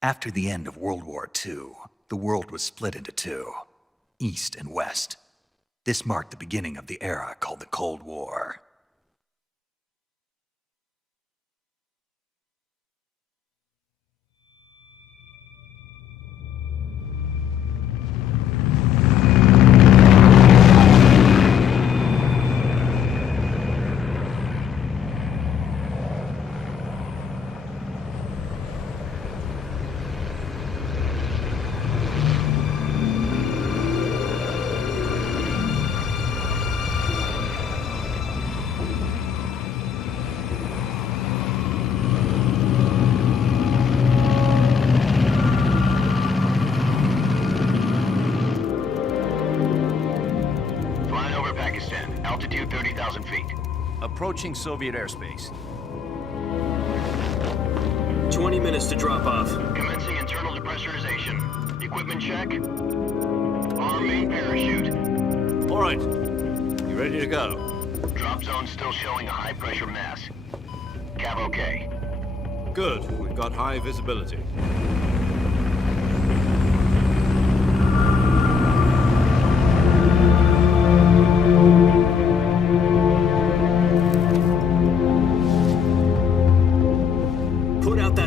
After the end of World War II, the world was split into two, East and West. This marked the beginning of the era called the Cold War. Altitude 30,000 feet. Approaching Soviet airspace. 20 minutes to drop off. Commencing internal depressurization. Equipment check. Arm main parachute. All right. You ready to go? Drop zone still showing a high pressure mass. Cav okay. Good. We've got high visibility.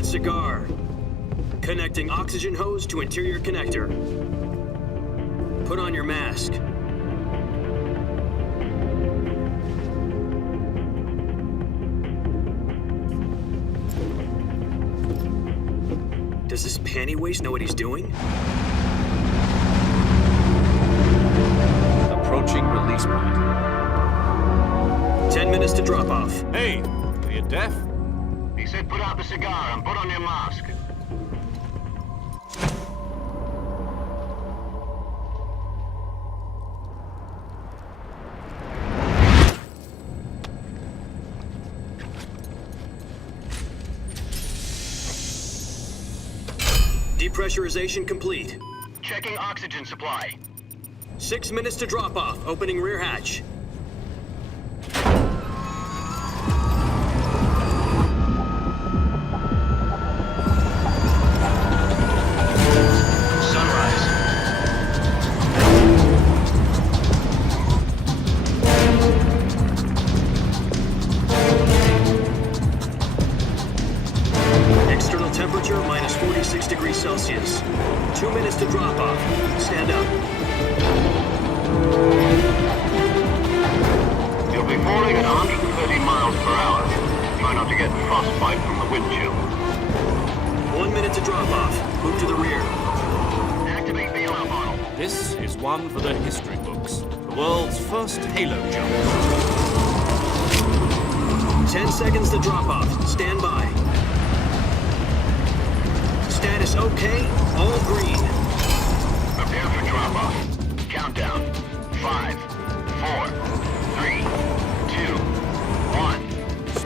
Cigar. Connecting oxygen hose to interior connector. Put on your mask. Does this panty waste know what he's doing? Approaching release point. 10 minutes to drop off. Hey, are you deaf? He said put out the cigar and put on your mask. Depressurization complete. Checking oxygen supply. 6 minutes to drop off. Opening rear hatch. Temperature minus 46 degrees Celsius. 2 minutes to drop off. Stand up. You'll be falling at 130 miles per hour. Try not to get frostbite from the wind chill. 1 minute to drop off. Move to the rear. Activate bailout model. This is one for the history books. The world's first halo jump. 10 seconds to drop off. Stand by. Status okay, all green. Prepare for drop-off. Countdown. 5, 4, 3, 2, 1.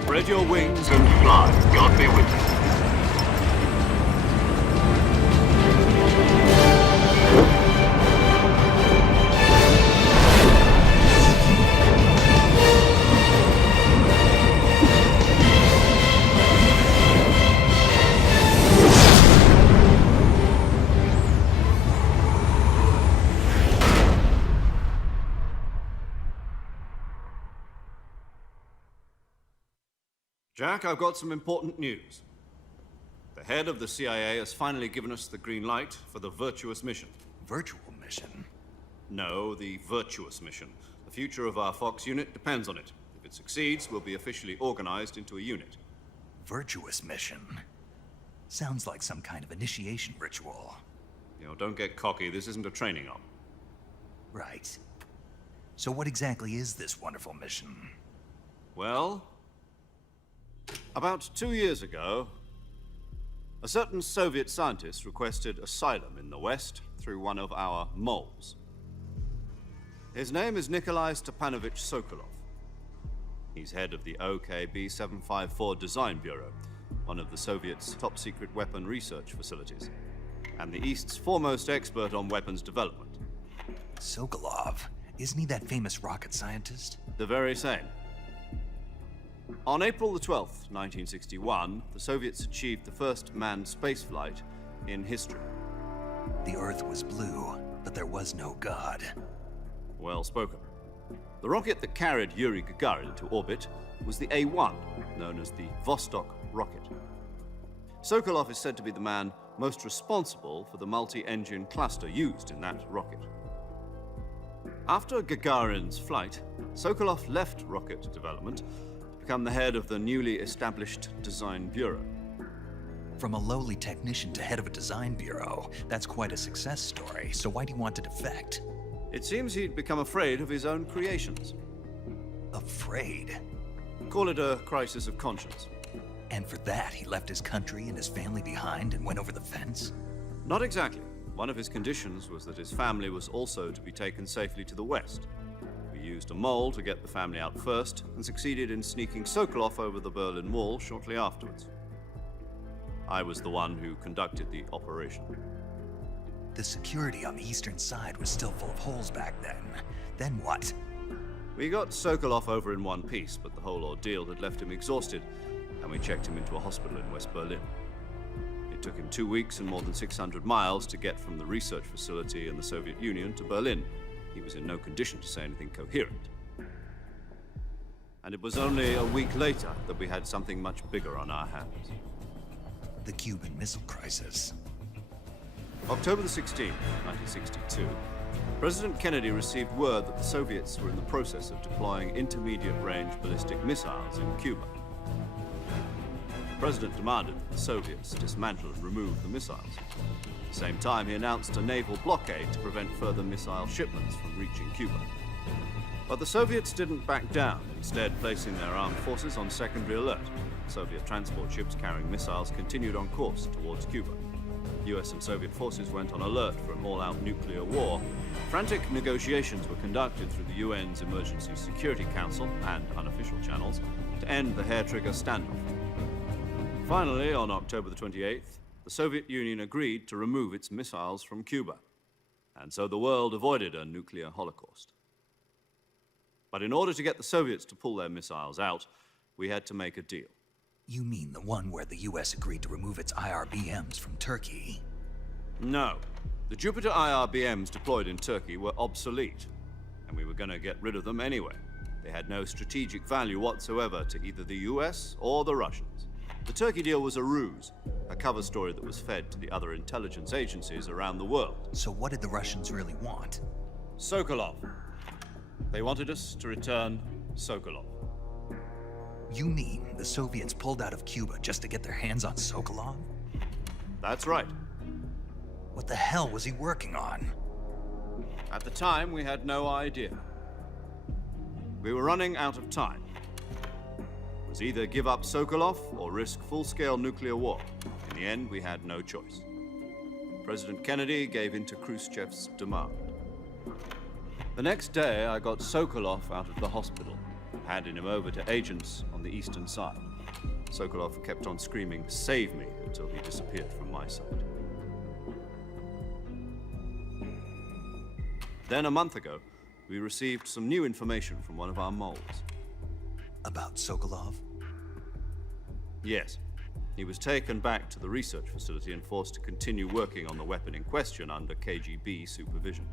Spread your wings And fly. God be with you. Jack, I've got some important news. The head of the CIA has finally given us the green light for the Virtuous Mission. Virtual Mission? No, the Virtuous Mission. The future of our Fox unit depends on it. If it succeeds, we'll be officially organized into a unit. Virtuous Mission? Sounds like some kind of initiation ritual. You know, don't get cocky. This isn't a training op. Right. So what exactly is this wonderful mission? Well, about 2 years ago, a certain Soviet scientist requested asylum in the West through one of our moles. His name is Nikolai Stepanovich Sokolov. He's head of the OKB-754 Design Bureau, one of the Soviets' top-secret weapon research facilities, and the East's foremost expert on weapons development. Sokolov? Isn't he that famous rocket scientist? The very same. On April the 12th, 1961, the Soviets achieved the first manned spaceflight in history. The Earth was blue, but there was no God. Well spoken. The rocket that carried Yuri Gagarin to orbit was the A-1, known as the Vostok rocket. Sokolov is said to be the man most responsible for the multi-engine cluster used in that rocket. After Gagarin's flight, Sokolov left rocket development to become the head of the newly established Design Bureau. From a lowly technician to head of a design bureau, that's quite a success story, so why do you want to defect? It seems he'd become afraid of his own creations. Afraid? Call it a crisis of conscience. And for that, he left his country and his family behind and went over the fence? Not exactly. One of his conditions was that his family was also to be taken safely to the west. We used a mole to get the family out first and succeeded in sneaking Sokolov over the Berlin Wall shortly afterwards. I was the one who conducted the operation. The security on the eastern side was still full of holes back then. Then what? We got Sokolov over in one piece, but the whole ordeal had left him exhausted, and we checked him into a hospital in West Berlin. It took him 2 weeks and more than 600 miles to get from the research facility in the Soviet Union to Berlin. He was in no condition to say anything coherent. And it was only a week later that we had something much bigger on our hands. The Cuban Missile Crisis. October the 16th, 1962, President Kennedy received word that the Soviets were in the process of deploying intermediate-range ballistic missiles in Cuba. The President demanded that the Soviets dismantle and remove the missiles. At the same time, he announced a naval blockade to prevent further missile shipments from reaching Cuba. But the Soviets didn't back down, instead placing their armed forces on secondary alert. Soviet transport ships carrying missiles continued on course towards Cuba. US and Soviet forces went on alert for an all-out nuclear war. Frantic negotiations were conducted through the UN's Emergency Security Council and unofficial channels to end the hair-trigger standoff. Finally, on October the 28th, the Soviet Union agreed to remove its missiles from Cuba. And so the world avoided a nuclear holocaust. But in order to get the Soviets to pull their missiles out, we had to make a deal. You mean the one where the US agreed to remove its IRBMs from Turkey? No. The Jupiter IRBMs deployed in Turkey were obsolete, and we were going to get rid of them anyway. They had no strategic value whatsoever to either the US or the Russians. The Turkey deal was a ruse, a cover story that was fed to the other intelligence agencies around the world. So what did the Russians really want? Sokolov. They wanted us to return Sokolov. You mean the Soviets pulled out of Cuba just to get their hands on Sokolov? That's right. What the hell was he working on? At the time, we had no idea. We were running out of time. It was either give up Sokolov or risk full-scale nuclear war. In the end, we had no choice. President Kennedy gave in to Khrushchev's demand. The next day, I got Sokolov out of the hospital, handing him over to agents on the eastern side. Sokolov kept on screaming, "Save me," until he disappeared from my side. Then a month ago, we received some new information from one of our moles. About Sokolov? Yes. He was taken back to the research facility and forced to continue working on the weapon in question under KGB supervision.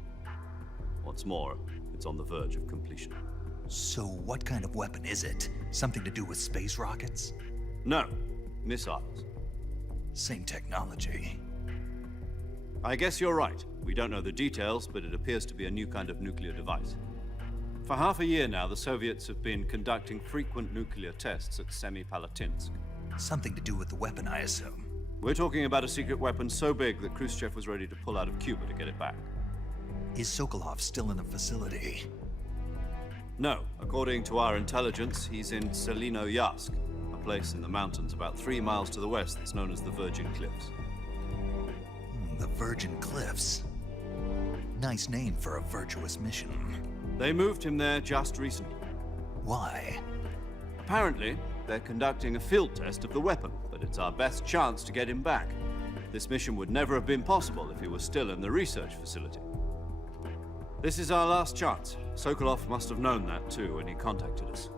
Once more, it's on the verge of completion. So what kind of weapon is it? Something to do with space rockets? No, missiles. Same technology. I guess you're right. We don't know the details, but it appears to be a new kind of nuclear device. For half a year now, the Soviets have been conducting frequent nuclear tests at Semipalatinsk. Something to do with the weapon, I assume. We're talking about a secret weapon so big that Khrushchev was ready to pull out of Cuba to get it back. Is Sokolov still in the facility? No. According to our intelligence, he's in Selino-Yarsk, a place in the mountains about 3 miles to the west that's known as the Virgin Cliffs. The Virgin Cliffs. Nice name for a virtuous mission. They moved him there just recently. Why? Apparently, they're conducting a field test of the weapon, but it's our best chance to get him back. This mission would never have been possible if he was still in the research facility. This is our last chance. Sokolov must have known that too when he contacted us.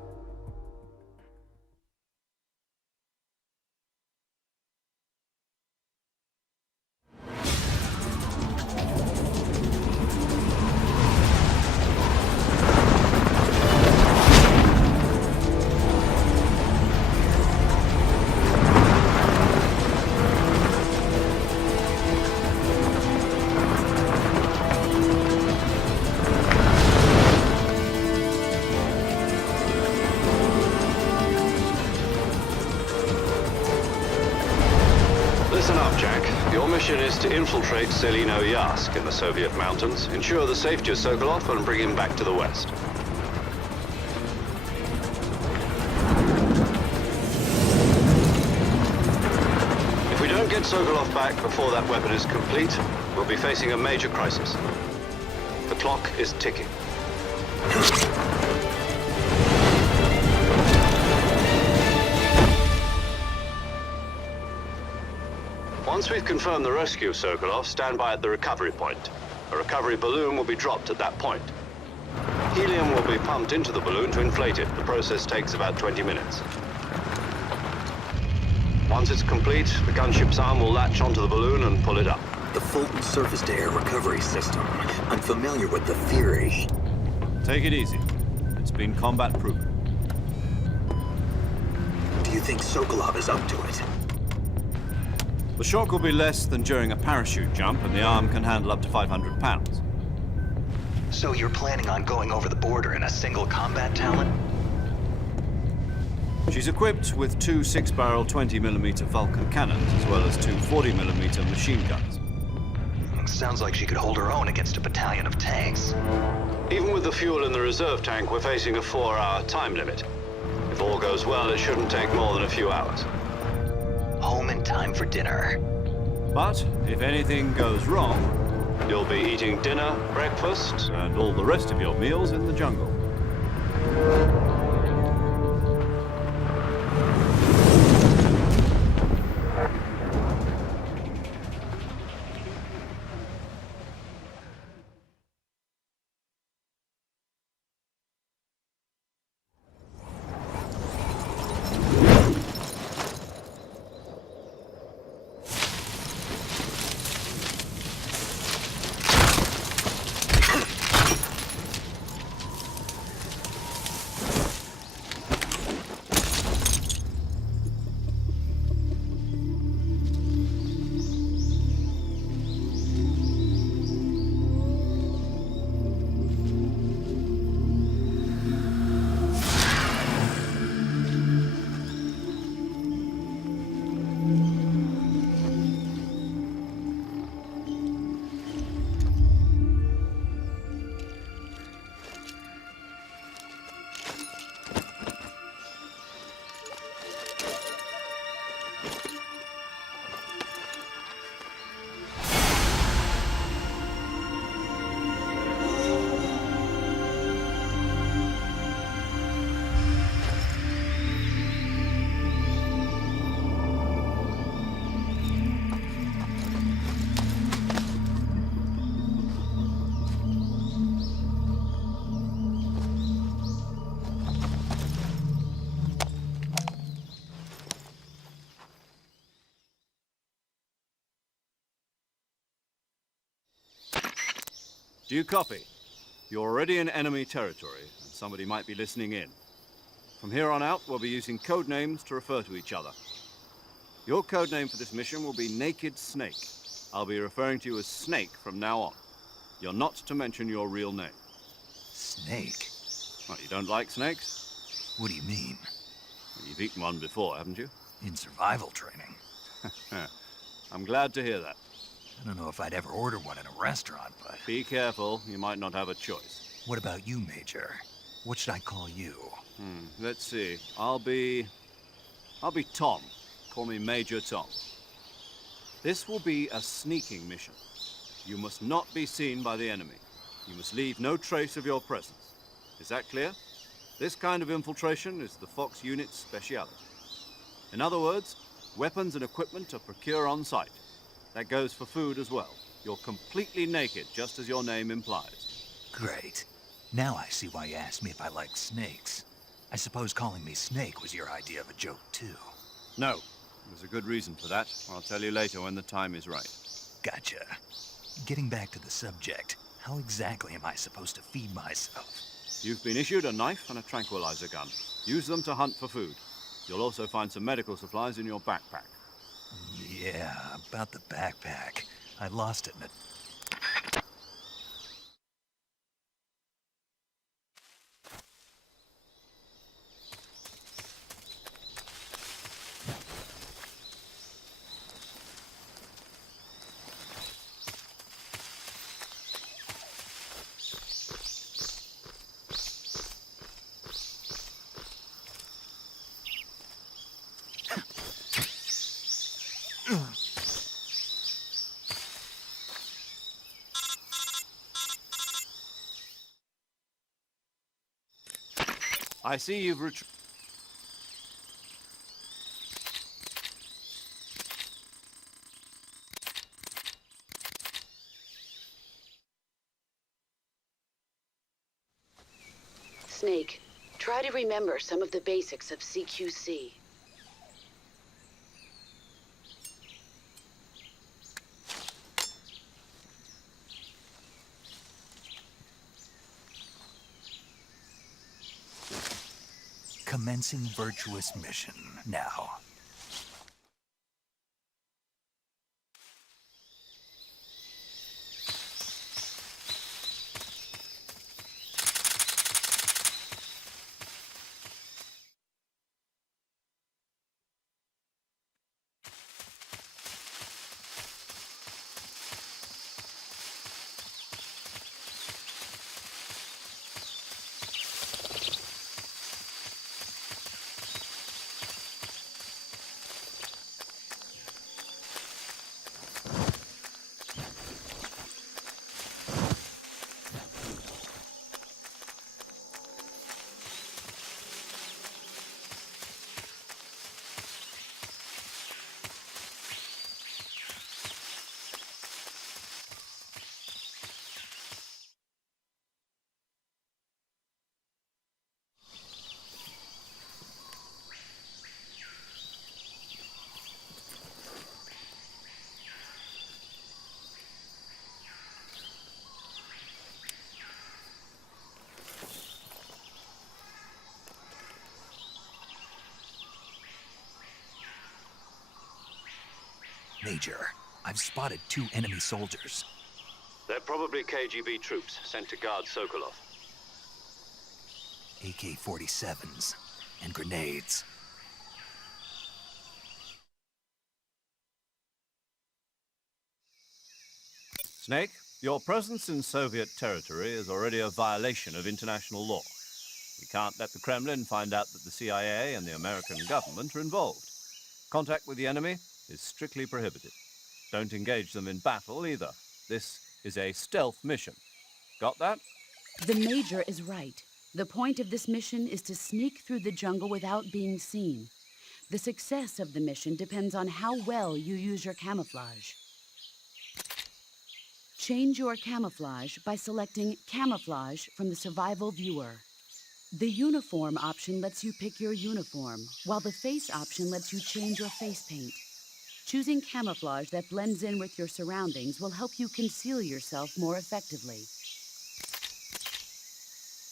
to infiltrate Selino Yask in the Soviet mountains, ensure the safety of Sokolov, and bring him back to the west. If we don't get Sokolov back before that weapon is complete, we'll be facing a major crisis. The clock is ticking. Once we've confirmed the rescue of Sokolov, stand by at the recovery point. A recovery balloon will be dropped at that point. Helium will be pumped into the balloon to inflate it. The process takes about 20 minutes. Once it's complete, the gunship's arm will latch onto the balloon and pull it up. The Fulton surface-to-air recovery system. I'm familiar with the theory. Take it easy. It's been combat-proven. Do you think Sokolov is up to it? The shock will be less than during a parachute jump, and the arm can handle up to 500 pounds. So you're planning on going over the border in a single combat talent? She's equipped with two 6-barrel 20mm Vulcan cannons, as well as two 40mm machine guns. Sounds like she could hold her own against a battalion of tanks. Even with the fuel in the reserve tank, we're facing a 4-hour time limit. If all goes well, it shouldn't take more than a few hours. Home in time for dinner. But if anything goes wrong, You'll be eating dinner, breakfast, and all the rest of your meals in the jungle. Do you copy? You're already in enemy territory, and somebody might be listening in. From here on out, we'll be using code names to refer to each other. Your code name for this mission will be Naked Snake. I'll be referring to you as Snake from now on. You're not to mention your real name. Snake? Well, you don't like snakes? What do you mean? Well, you've eaten one before, haven't you? In survival training? I'm glad to hear that. I don't know if I'd ever order one in a restaurant, but... Be careful, you might not have a choice. What about you, Major? What should I call you? Let's see. I'll be Tom. Call me Major Tom. This will be a sneaking mission. You must not be seen by the enemy. You must leave no trace of your presence. Is that clear? This kind of infiltration is the Fox unit's speciality. In other words, weapons and equipment are procured on site. That goes for food as well. You're completely naked, just as your name implies. Great. Now I see why you asked me if I like snakes. I suppose calling me Snake was your idea of a joke, too. No. There's a good reason for that. I'll tell you later when the time is right. Gotcha. Getting back to the subject, how exactly am I supposed to feed myself? You've been issued a knife and a tranquilizer gun. Use them to hunt for food. You'll also find some medical supplies in your backpack. Yeah, about the backpack. I lost it in a... I see you've Snake, try to remember some of the basics of CQC. Commencing Virtuous Mission now. Major, I've spotted 2 enemy soldiers. They're probably KGB troops sent to guard Sokolov. AK-47s and grenades. Snake, your presence in Soviet territory is already a violation of international law. We can't let the Kremlin find out that the CIA and the American government are involved. Contact with the enemy is strictly prohibited. Don't engage them in battle either. This is a stealth mission. Got that? The Major is right. The point of this mission is to sneak through the jungle without being seen. The success of the mission depends on how well you use your camouflage. Change your camouflage by selecting Camouflage from the Survival Viewer. The Uniform option lets you pick your uniform, while the Face option lets you change your face paint. Choosing camouflage that blends in with your surroundings will help you conceal yourself more effectively.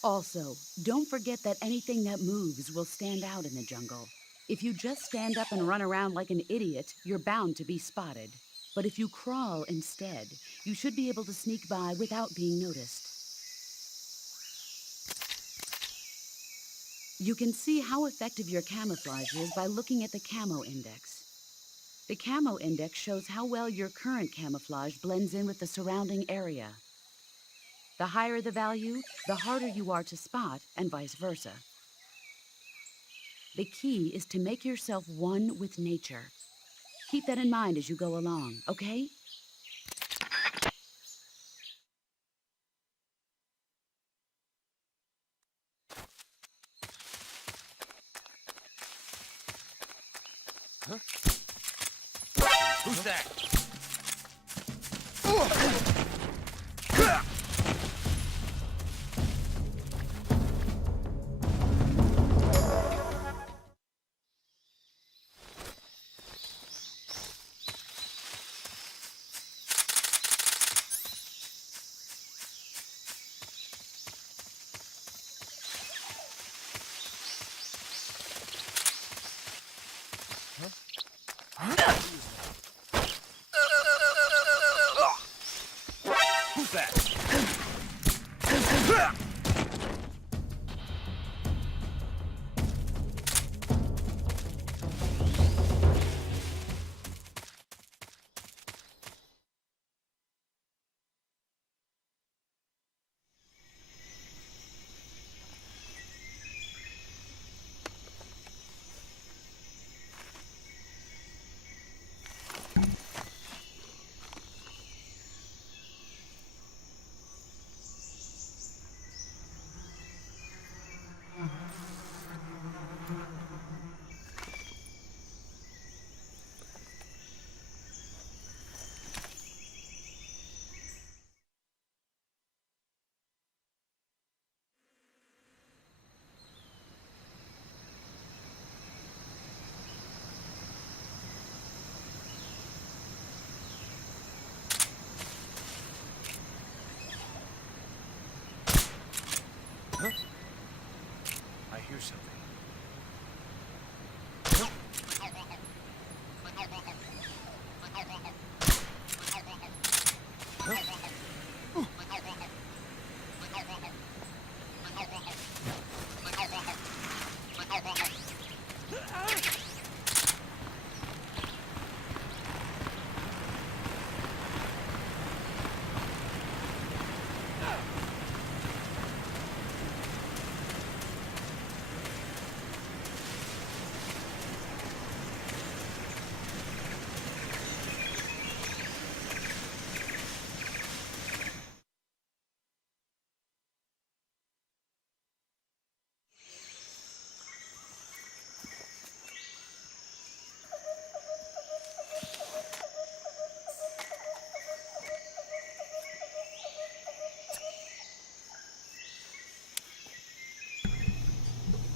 Also, don't forget that anything that moves will stand out in the jungle. If you just stand up and run around like an idiot, you're bound to be spotted. But if you crawl instead, you should be able to sneak by without being noticed. You can see how effective your camouflage is by looking at the Camo Index. The Camo Index shows how well your current camouflage blends in with the surrounding area. The higher the value, the harder you are to spot, and vice versa. The key is to make yourself one with nature. Keep that in mind as you go along, okay? Who's that?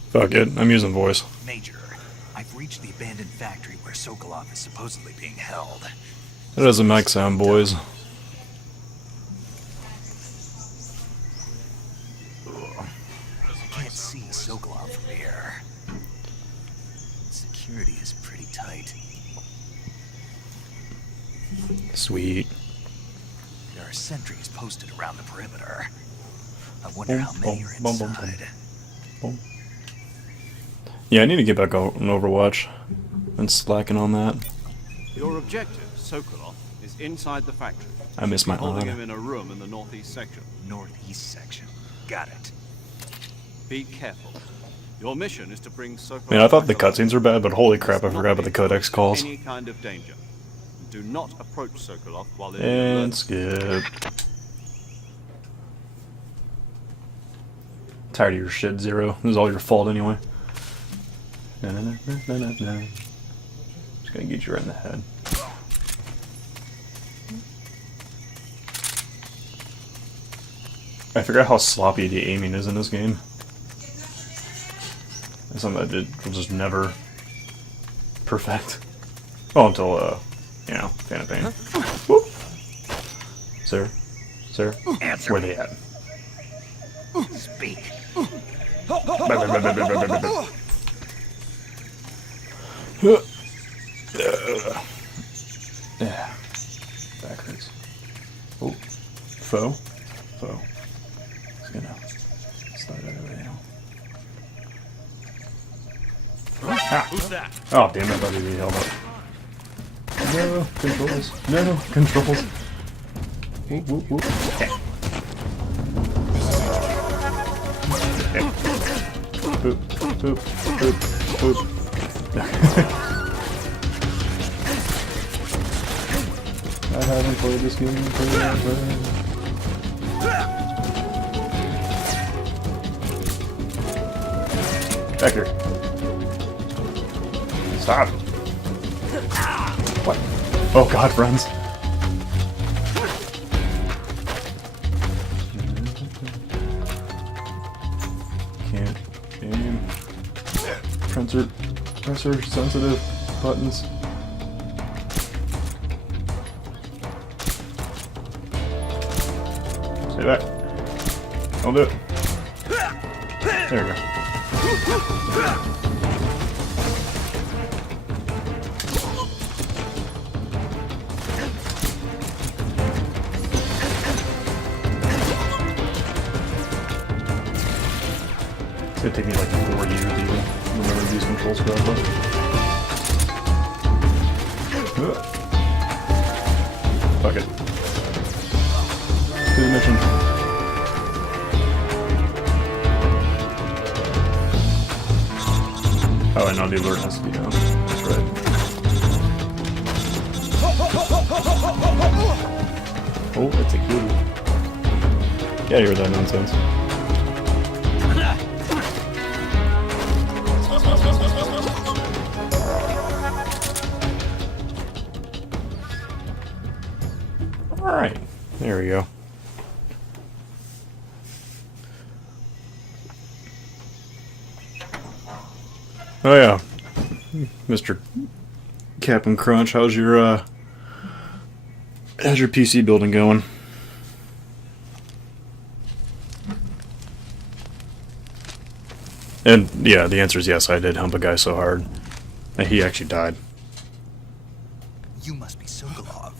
Fuck it, I'm using voice. Major, I've reached the abandoned factory where Sokolov is supposedly being held. That doesn't make sound, boys. I can't see Sokolov from here. Security is pretty tight. Sweet. There are sentries posted around the perimeter. I wonder how many are inside. Yeah, I need to get back on Overwatch. Been slacking on that. Your objective, Sokolov, is inside the factory. I miss my Holding honor. him in a room in the northeast section. Northeast section. Got it. Be careful. Your mission is to bring Sokolov. Man, I thought the back alive. cutscenes were bad, but holy crap, I Not forgot about the be codex calls. Any kind of danger. Do not approach Sokolov while in And the skip. Tired of your shit, Zero. This is all your fault anyway. Just gonna get you right in the head. I forgot how sloppy the aiming is in this game. It's something that will just never perfect. Oh, until, you know, Fan of Pain. Whoop. Sir? Sir? Answer. Where they at? Speak. Yeah. Back hurts. Oh. Foe? Foe. It's gonna slide out of there. Ah. Who's that? Oh, damn it, I thought he'd be held up. No, controls. No, controls. Whoop, whoop, whoop. Yeah. Yeah. Boop, boop, boop, boop. I haven't played this game forever. Back here. Stop. What? Oh god, friends. Can't aim. Pressure sensitive buttons. Stay back. I'll do it. There we go. It's gonna take me like 4 years to even remember these controls correctly. Fuck it. Do the mission. Oh, I know the alert has to be down. That's right. Oh, that's a kitty. Yeah, I hear that nonsense. Alright, there we go. Oh yeah, Mr. Captain Crunch, how's your PC building going? And yeah, the answer is yes, I did hump a guy so hard that he actually died. You must be Sokolov.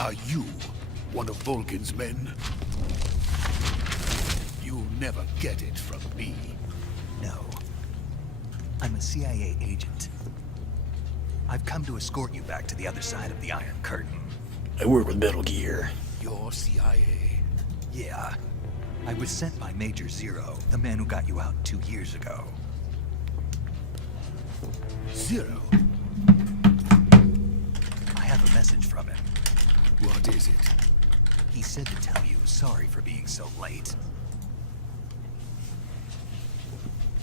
Are you one of Vulcan's men? You'll never get it from me. No. I'm a CIA agent. I've come to escort you back to the other side of the Iron Curtain. I work with Metal Gear. You're CIA. Yeah. I was sent by Major Zero, the man who got you out 2 years ago. Zero? I have a message from him. What is it? He said to tell you sorry for being so late.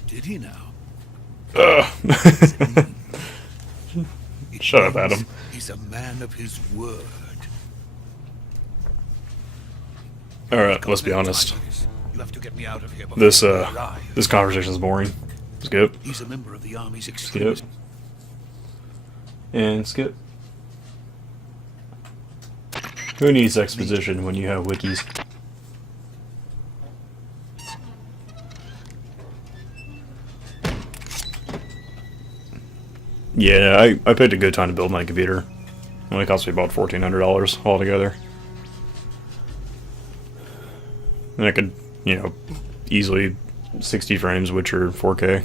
Did he now? Shut up, Adam. He's a man of his word. Alright, let's be honest. You have to get me out of here before This they arrive. this conversation is boring. Skip. He's a member of the Army's Skip. extremist. And skip. Who needs exposition when you have wikis? Yeah, I picked a good time to build my computer. It only cost me about $1,400 altogether. And I could, you know, easily 60 frames, which are 4K.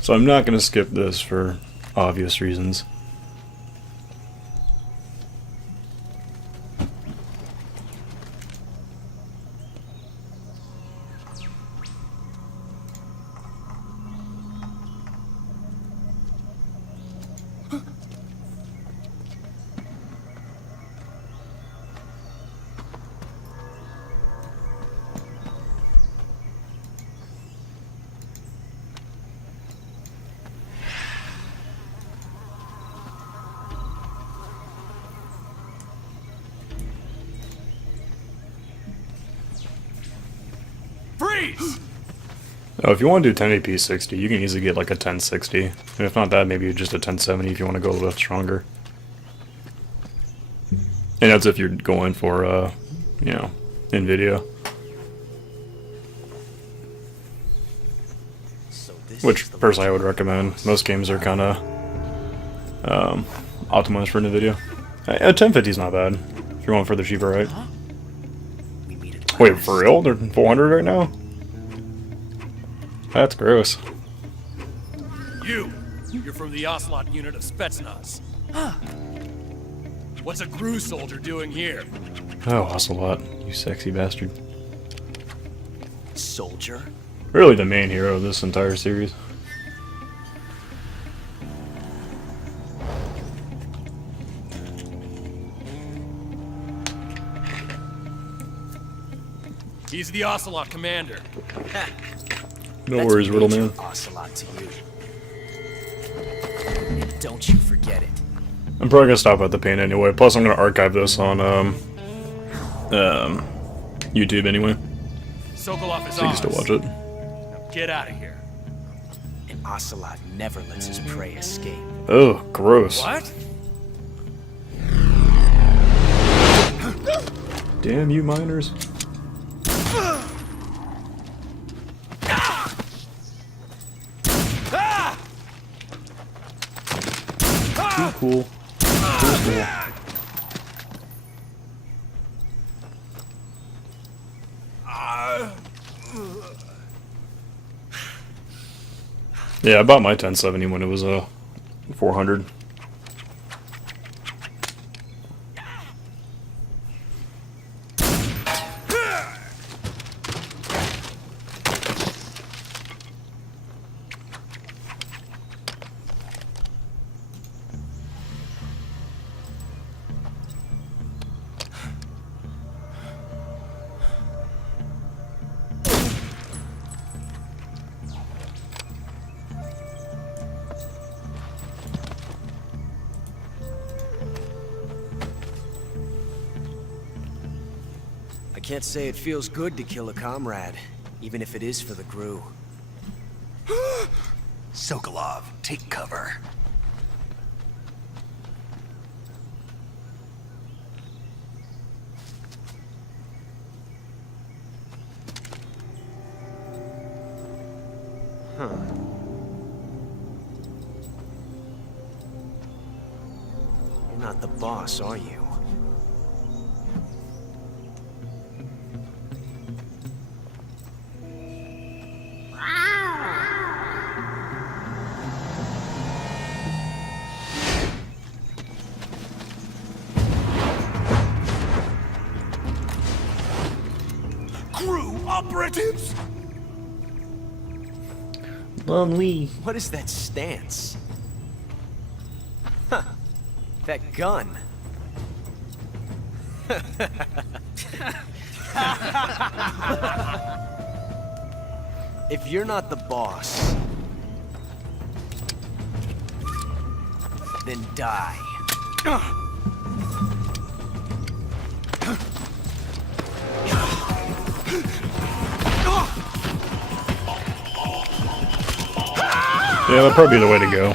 So I'm not going to skip this for obvious reasons. Oh, if you want to do 1080p 60, you can easily get like a 1060. And if not that, maybe just a 1070 if you want to go a little bit stronger. And that's if you're going for, you know, NVIDIA. Which, personally, I would recommend. Most games are kind of optimized for NVIDIA. A 1050 is not bad, if you're going for the cheaper, right? Wait, for real? They're 400 right now? That's gross. You're from the Ocelot unit of Spetsnaz. What's a GRU soldier doing here? Oh, Ocelot, you sexy bastard. Soldier? Really the main hero of this entire series. He's the Ocelot commander. No worries, Riddle Man. Ocelot to you. Don't you forget it. I'm probably gonna stop at the paint anyway. Plus, I'm gonna archive this on YouTube anyway, Sokolov is so you can still watch it. Now get out of here. An Ocelot never lets his prey escape. Oh, gross. What? Damn you, miners. Cool. Cool. Yeah, I bought my 1070 when it was 400. I can't say it feels good to kill a comrade, even if it is for the GRU. Sokolov, take cover. You're not the boss, are you? GRU operatives! Lonely. What is that stance? Huh. That gun. If you're not the boss, then die. Yeah, that'd probably be the way to go.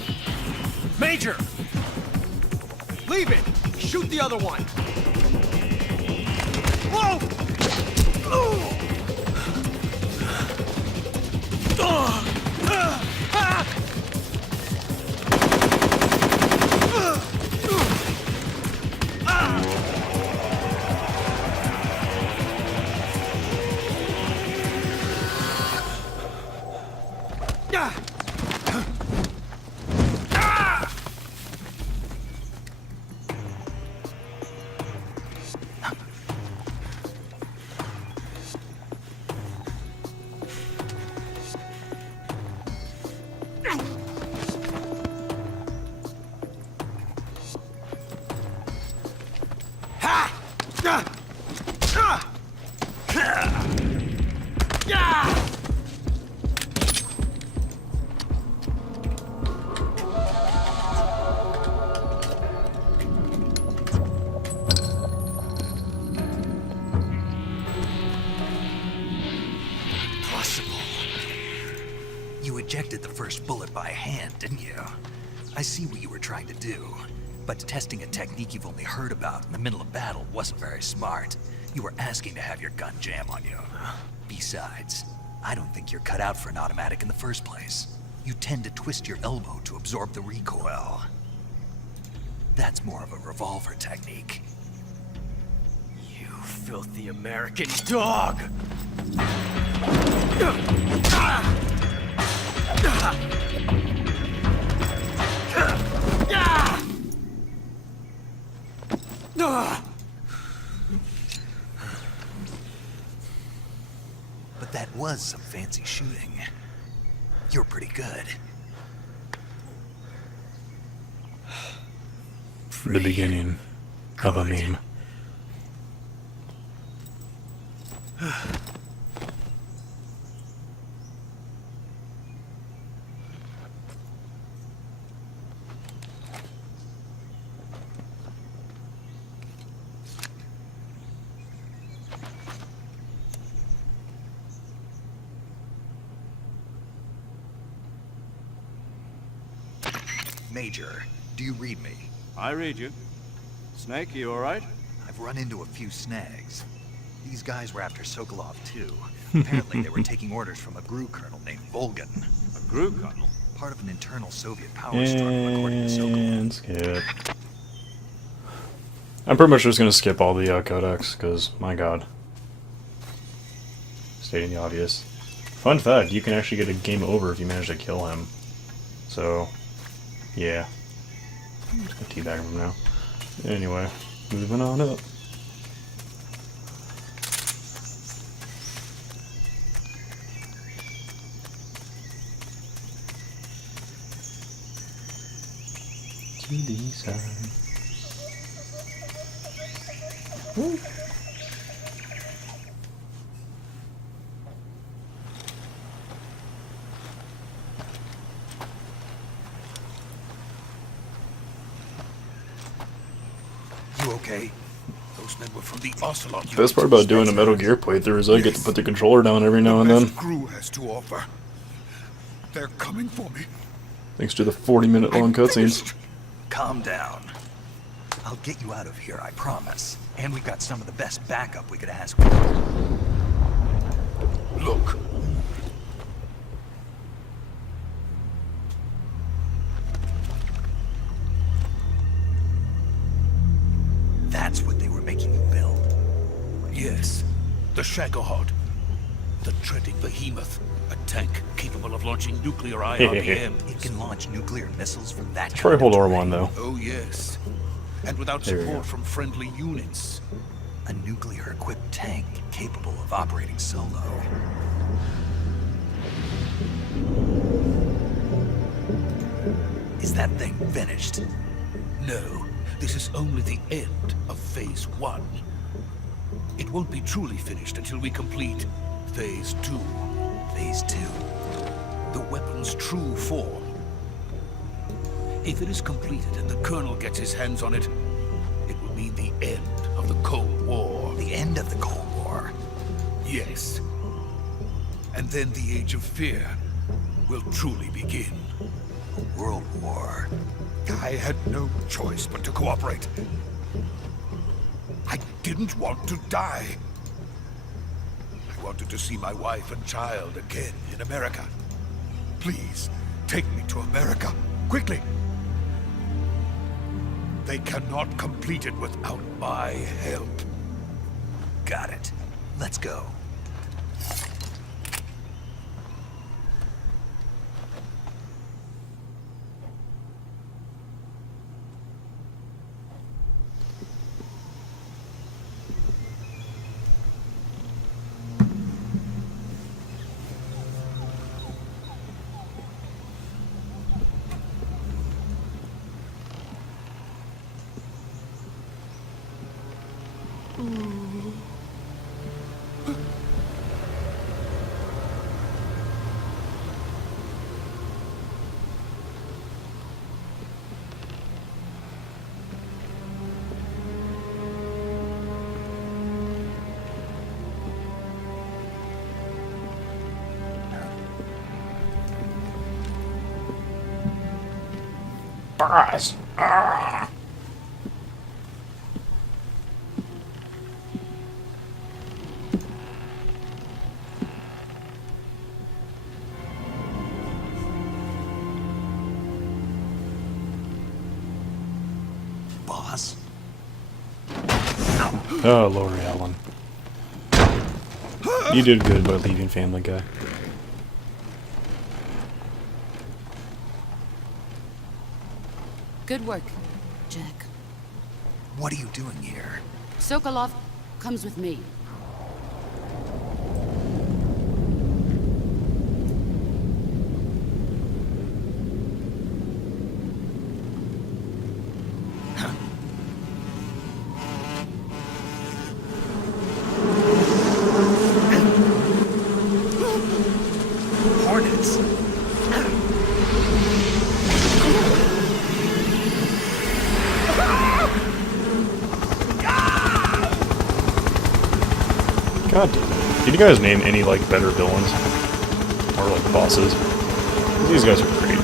Major! Leave it! Shoot the other one! Whoa! You ejected the first bullet by hand, didn't you? I see what you were trying to do. But testing a technique you've only heard about in the middle of battle wasn't very smart. You were asking to have your gun jam on you. Besides, I don't think you're cut out for an automatic in the first place. You tend to twist your elbow to absorb the recoil. That's more of a revolver technique. You filthy American dog! But that was some fancy shooting. You're pretty good. The beginning of a meme. Major, do you read me? I read you. Snake, you alright? I've run into a few snags. These guys were after Sokolov too. Apparently they were taking orders from a GRU colonel named Volgan. A GRU colonel? Part of an internal Soviet power struggle, according to Sokolov. And skip. I'm pretty much just gonna skip all the codex, because, my god. Stating the obvious. Fun fact, you can actually get a game over if you manage to kill him. So, yeah. I'm just gonna teabag him now. Anyway, moving on up. To the side. Woo. You okay? Those men were from the Ocelot. The best part about doing a Metal Gear playthrough is I get to put the controller down every now and then. GRU has to offer. They're coming for me. Thanks to the 40-minute long cutscenes. Calm down. I'll get you out of here, I promise. And we've got some of the best backup we could ask for. Look. That's what they were making you build. Yes. The Shagohod. The treading behemoth. A tank capable of launching nuclear IRBMs. It can launch nuclear missiles from that Let's try hold R1 though. Oh yes. And without There we go. support from friendly units. A nuclear-equipped tank capable of operating solo. Is that thing finished? No. This is only the end of Phase 1. It won't be truly finished until we complete Phase 2. Phase 2. The weapon's true form. If it is completed and the Colonel gets his hands on it, it will mean the end of the Cold War. The end of the Cold War. Yes. And then the Age of Fear will truly begin. a world war. I had no choice but to cooperate. I didn't want to die. I wanted to see my wife and child again in America. Please, take me to America, quickly. They cannot complete it without my help. Got it. Let's go. Boss! Ah! Boss? Oh, Lori Allen. You did good by leaving Family Guy. Good work, Jack. What are you doing here? Sokolov comes with me. Hornets! God damn it. Did you guys name any, like, better villains? Or, like, bosses? These guys are great.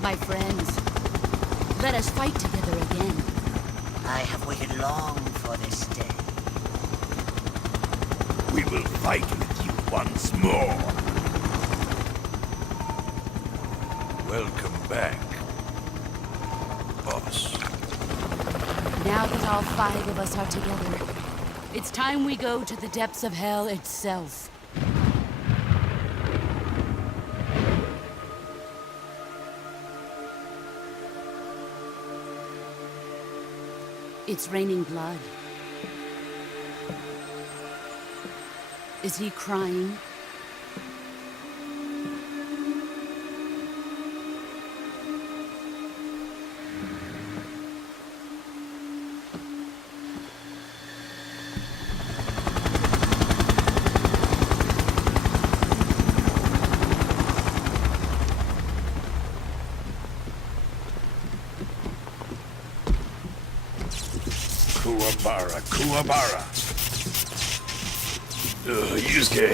My friends, let us fight together again. I have waited long for this day. We will fight with you once more. Welcome back, boss. Now that all 5 of us are together, it's time we go to the depths of hell itself. It's raining blood. Is he crying? Kuwabara, Kuwabara. Yusuke.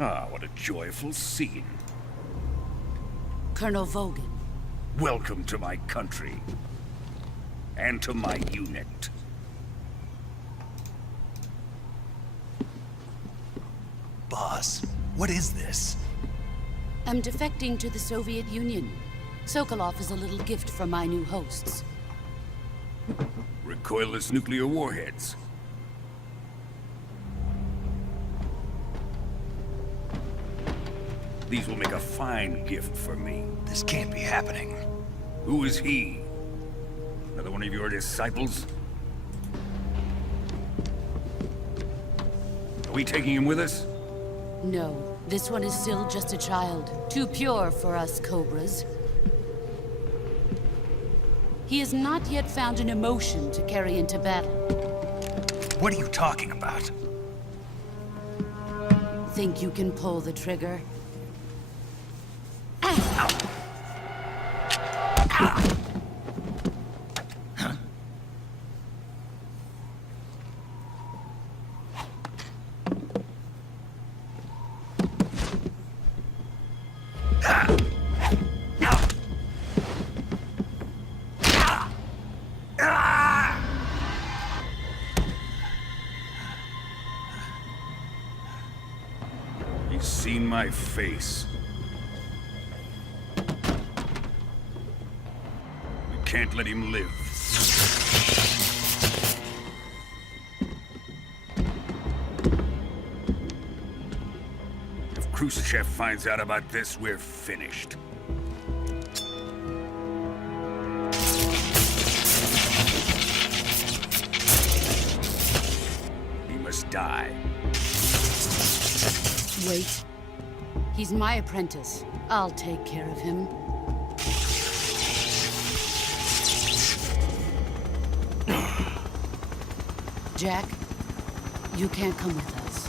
Ah, what a joyful scene. Colonel Vogan. Welcome to my country. And to my unit. Boss, what is this? I'm defecting to the Soviet Union. Sokolov is a little gift from my new hosts. Recoilless nuclear warheads. These will make a fine gift for me. This can't be happening. Who is he? Another one of your disciples? We taking him with us? No, this one is still just a child. Too pure for us cobras. He has not yet found an emotion to carry into battle. What are you talking about? Think you can pull the trigger? He's seen my face. We can't let him live. If Khrushchev finds out about this, we're finished. He must die. Wait. He's my apprentice. I'll take care of him. Jack, you can't come with us.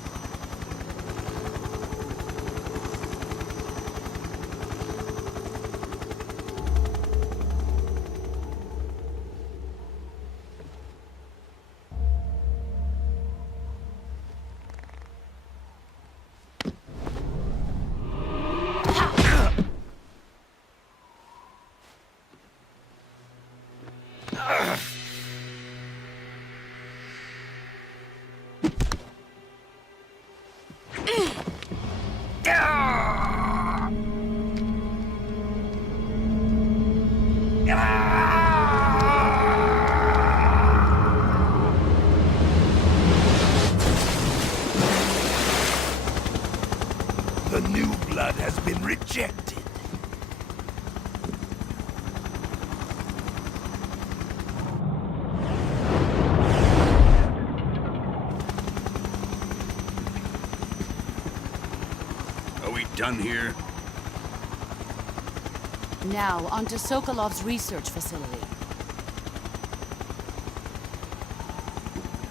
The new blood has been rejected. Are we done here? Now, onto Sokolov's research facility.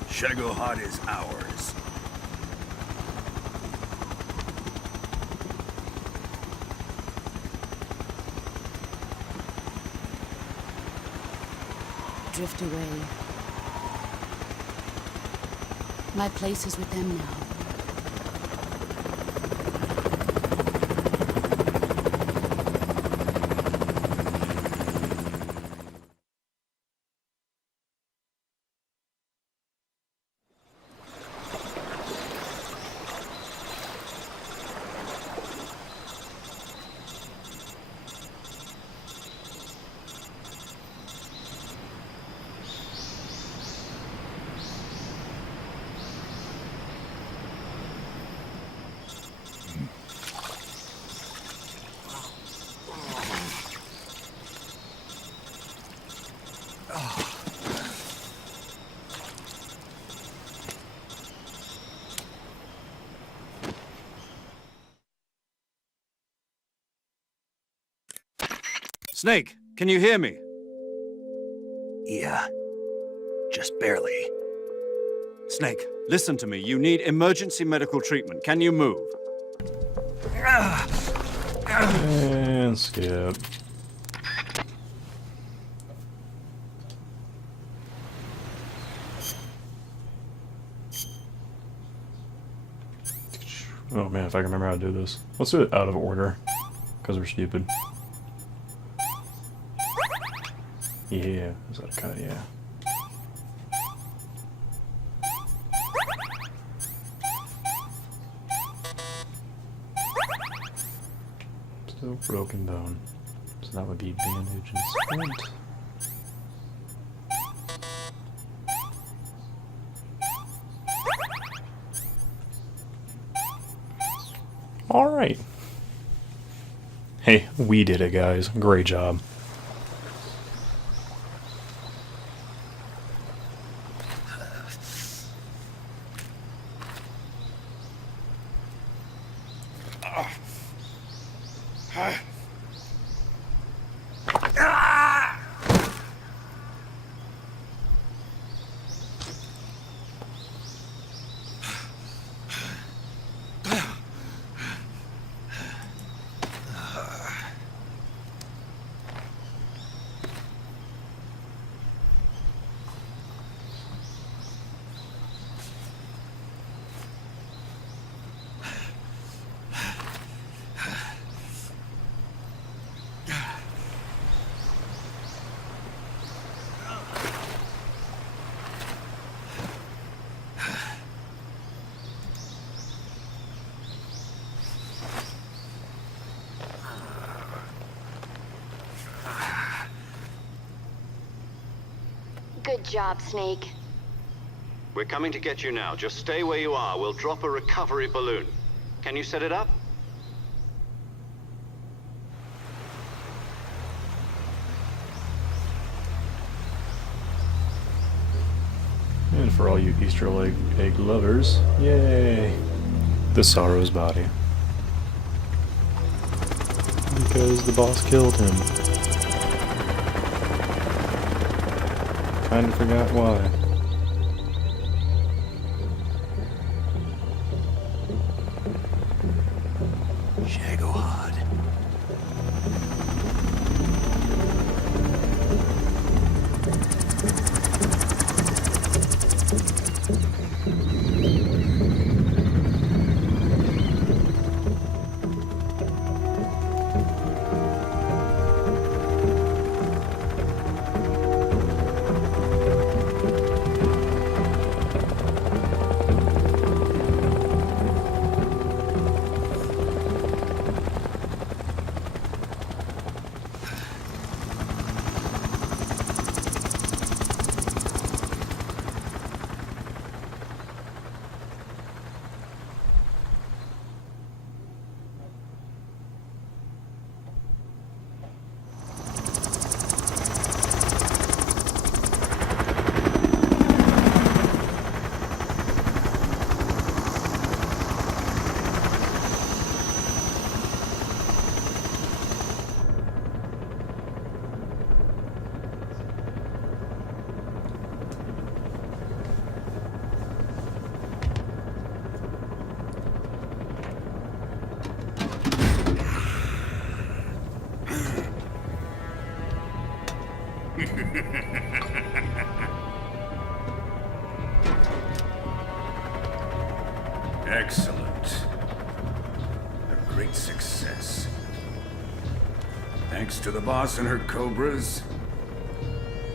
Shagohod is ours. Drift away. My place is with them now. Snake, can you hear me? Yeah. Just barely. Snake, listen to me. You need emergency medical treatment. Can you move? And skip. Oh man, if I can remember how to do this. Let's do it out of order, because we're stupid. Yeah, is that a cut? Yeah. Still broken bone. So that would be bandage and splint. Alright. Hey, we did it, guys. Great job. Good job, Snake. We're coming to get you now. Just stay where you are. We'll drop a recovery balloon. Can you set it up? And for all you Easter egg lovers, yay! The Sorrow's body. Because the boss killed him. Kinda forgot why. Shagohod. Excellent. A great success. Thanks to the boss and her cobras,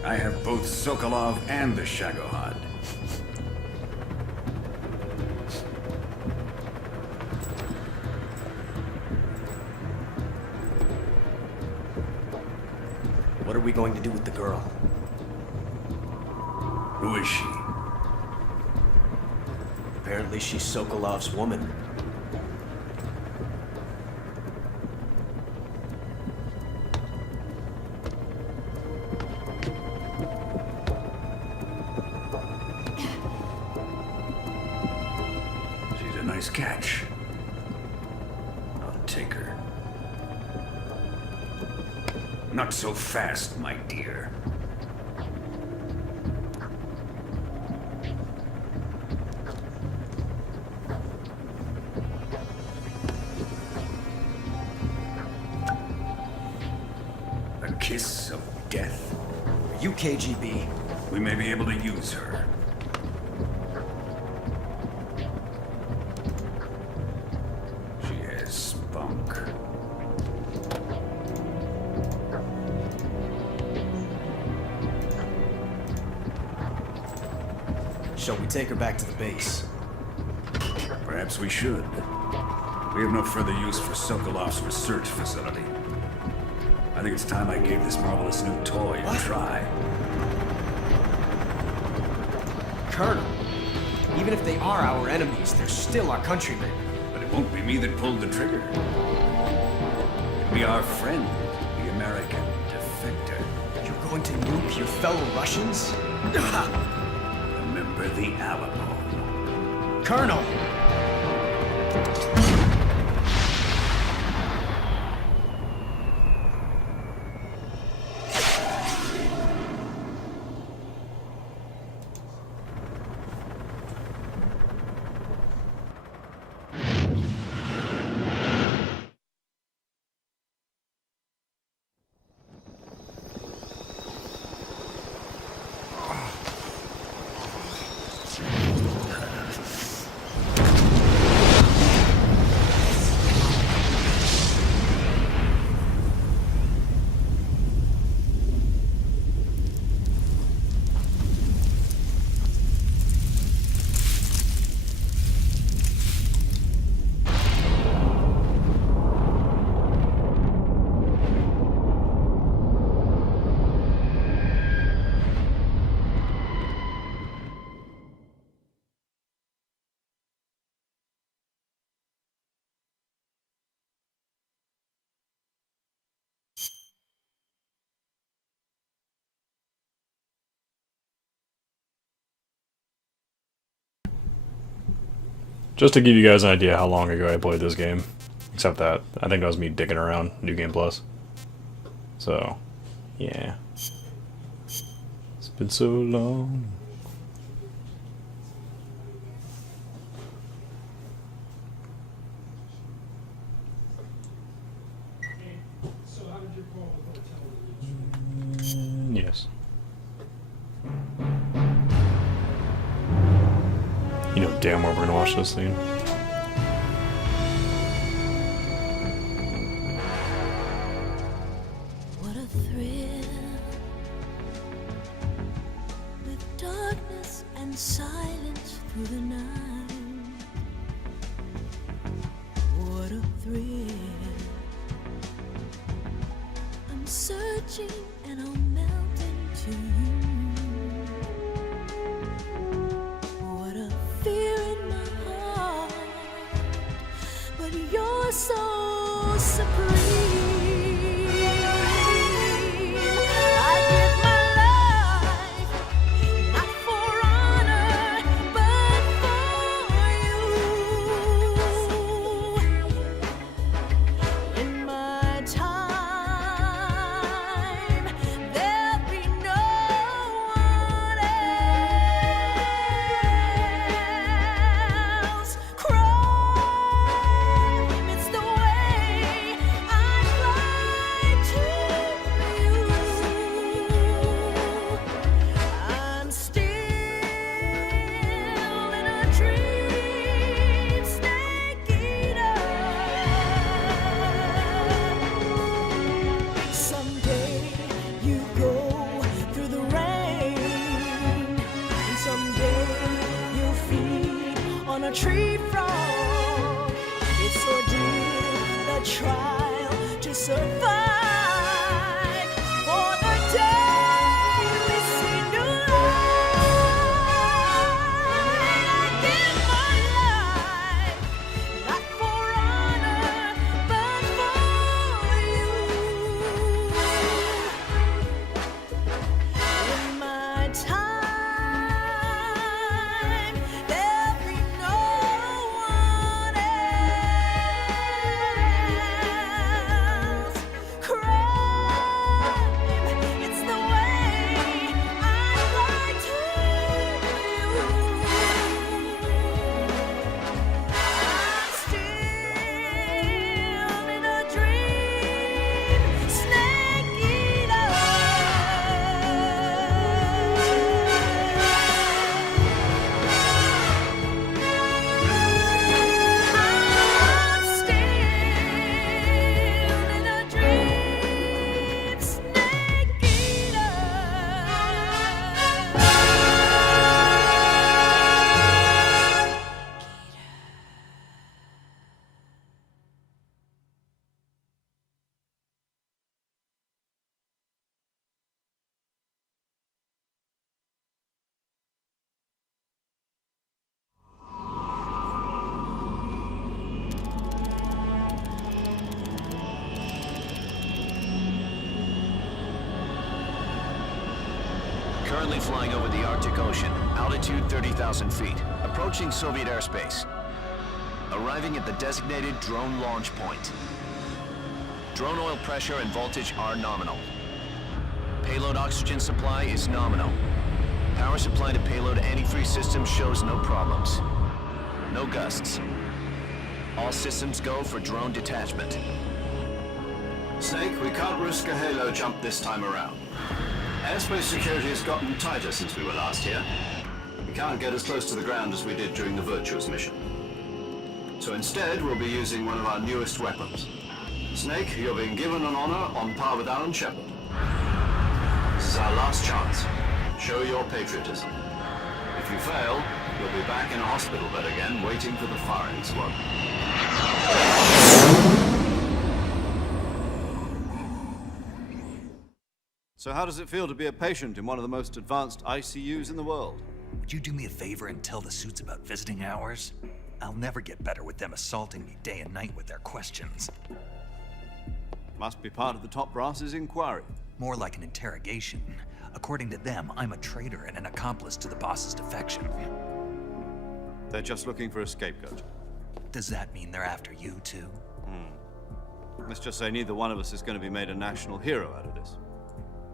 I have both Sokolov and the Shagohod. What are we going to do with the girl? Who is she? Apparently she's Sokolov's woman. She's a nice catch. I'll take her. Not so fast, my dear. A kiss of death. Are you KGB? We may be able to use her. She has spunk. Shall we take her back to the base? Perhaps we should. We have no further use for Sokolov's research facility. I think it's time I gave this marvelous new toy a try. Colonel, even if they are our enemies, they're still our countrymen. But it won't be me that pulled the trigger. It'll be our friend, the American defector. You're going to nuke your fellow Russians? Remember the Alamo. Colonel! Just to give you guys an idea how long ago I played this game. Except that, I think that was me digging around New Game Plus. So, yeah. It's been so long. Yes. You know damn well we're gonna watch this scene. What a thrill, with darkness and silence through the night. What a thrill, I'm searching and I'll melt into you. What a fear in my heart, but you're so supreme. I give my life, not for honor, but for you. In my time, there'll be no one else. Crime, it's the way I fly to you. I'm still in a dream, snake eater. Someday you go through the rain, and someday you'll feed on a tree frog. It's ordeal, the trial to survive. For the day we see new light, I give my life, not for honor, but for you. In my time, there'll be no one else. Crime, it's the way I fly to you. I'm still in a dream, snake eater. I'm still in a dream, snake eater. Currently flying over the Arctic Ocean, altitude 30,000 feet, approaching Soviet airspace. Arriving at the designated drone launch point. Drone oil pressure and voltage are nominal. Payload oxygen supply is nominal. Power supply to payload antifreeze system shows no problems. No gusts. All systems go for drone detachment. Snake, we can't risk a halo jump this time around. Airspace security has gotten tighter since we were last here. We can't get as close to the ground as we did during the Virtuous Mission. So instead, we'll be using one of our newest weapons. Snake, you're being given an honor on par with Alan Shepard. This is our last chance. Show your patriotism. If you fail, you'll be back in a hospital bed again, waiting for the firing squad. So how does it feel to be a patient in one of the most advanced ICUs in the world? Would you do me a favor and tell the suits about visiting hours? I'll never get better with them assaulting me day and night with their questions. Must be part of the top brass's inquiry. More like an interrogation. According to them, I'm a traitor and an accomplice to the boss's defection. They're just looking for a scapegoat. Does that mean they're after you, too? Let's just say neither one of us is going to be made a national hero out of this.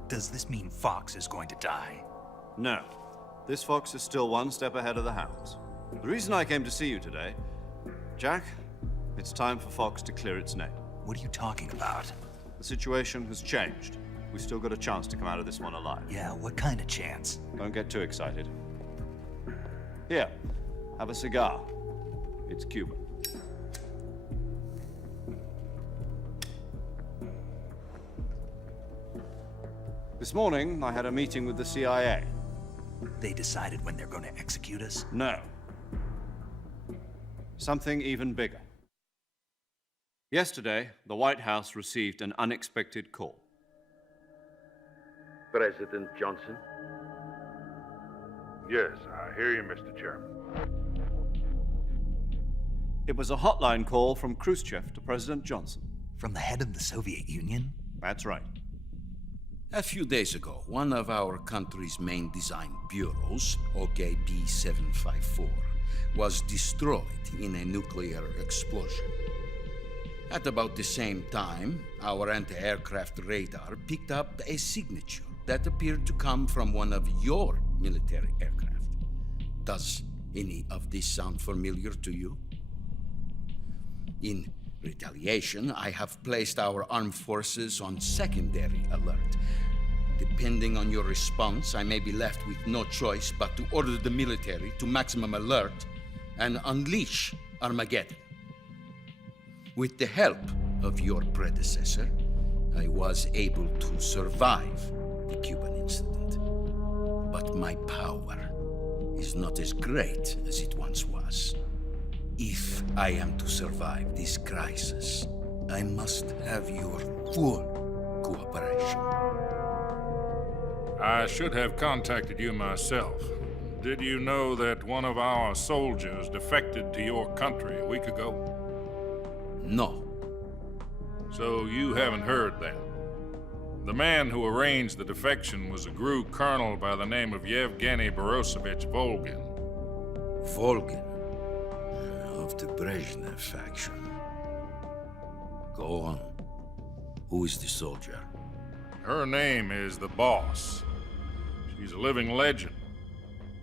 Does this mean Fox is going to die? No. This fox is still one step ahead of the hounds. The reason I came to see you today, Jack, it's time for Fox to clear its name. What are you talking about? The situation has changed. We've still got a chance to come out of this one alive. Yeah, what kind of chance? Don't get too excited. Here, have a cigar. It's Cuban. This morning, I had a meeting with the CIA. They decided when they're going to execute us? No. Something even bigger. Yesterday, the White House received an unexpected call. President Johnson? Yes, I hear you, Mr. Chairman. It was a hotline call from Khrushchev to President Johnson. From the head of the Soviet Union? That's right. A few days ago, one of our country's main design bureaus, OKB 754, was destroyed in a nuclear explosion. At about the same time, our anti-aircraft radar picked up a signature that appeared to come from one of your military aircraft. Does any of this sound familiar to you? In retaliation, I have placed our armed forces on secondary alert. Depending on your response, I may be left with no choice but to order the military to maximum alert and unleash Armageddon. With the help of your predecessor, I was able to survive the Cuban incident. But my power is not as great as it once was. If I am to survive this crisis, I must have your full cooperation. I should have contacted you myself. Did you know that one of our soldiers defected to your country a week ago? No. So you haven't heard then? The man who arranged the defection was a GRU colonel by the name of Yevgeny Borosovich Volgin. Volgin? Of the Brezhnev faction. Go on. Who is the soldier? Her name is the Boss. She's a living legend.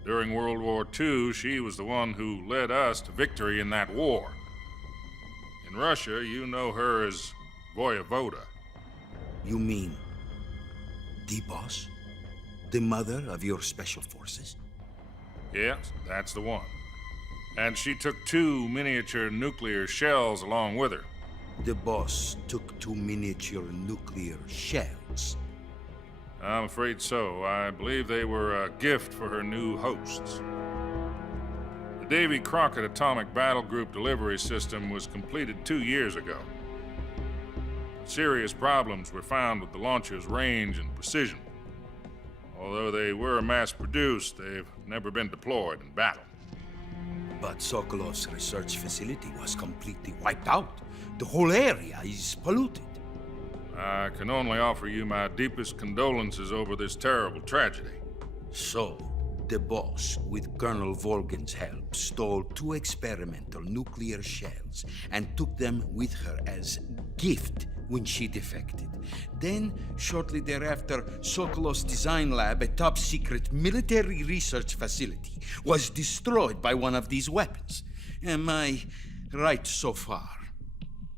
During World War II, she was the one who led us to victory in that war. In Russia, you know her as Voyevoda. You mean the Boss? The mother of your special forces? Yes, that's the one. And she took 2 miniature nuclear shells along with her. The Boss took 2 miniature nuclear shells? I'm afraid so. I believe they were a gift for her new hosts. The Davy Crockett Atomic Battle Group delivery system was completed 2 years ago. Serious problems were found with the launcher's range and precision. Although they were mass-produced, they've never been deployed in battle. But Sokolov's research facility was completely wiped out. The whole area is polluted. I can only offer you my deepest condolences over this terrible tragedy. So, the Boss, with Colonel Volgin's help, stole 2 experimental nuclear shells and took them with her as gift when she defected. Then, shortly thereafter, Sokolov's design lab, a top-secret military research facility, was destroyed by one of these weapons. Am I right so far?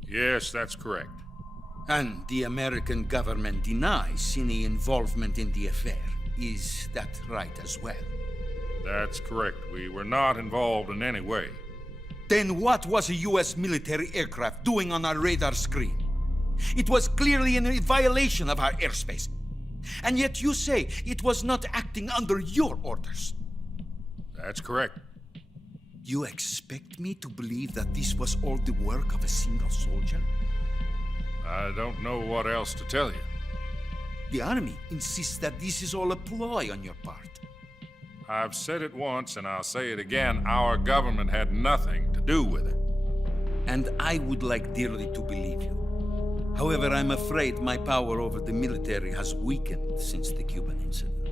Yes, that's correct. And the American government denies any involvement in the affair. Is that right as well? That's correct. We were not involved in any way. Then what was a U.S. military aircraft doing on our radar screen? It was clearly in violation of our airspace. And yet you say it was not acting under your orders. That's correct. You expect me to believe that this was all the work of a single soldier? I don't know what else to tell you. The Army insists that this is all a ploy on your part. I've said it once and I'll say it again. Our government had nothing to do with it. And I would like dearly to believe you. However, I'm afraid my power over the military has weakened since the Cuban incident.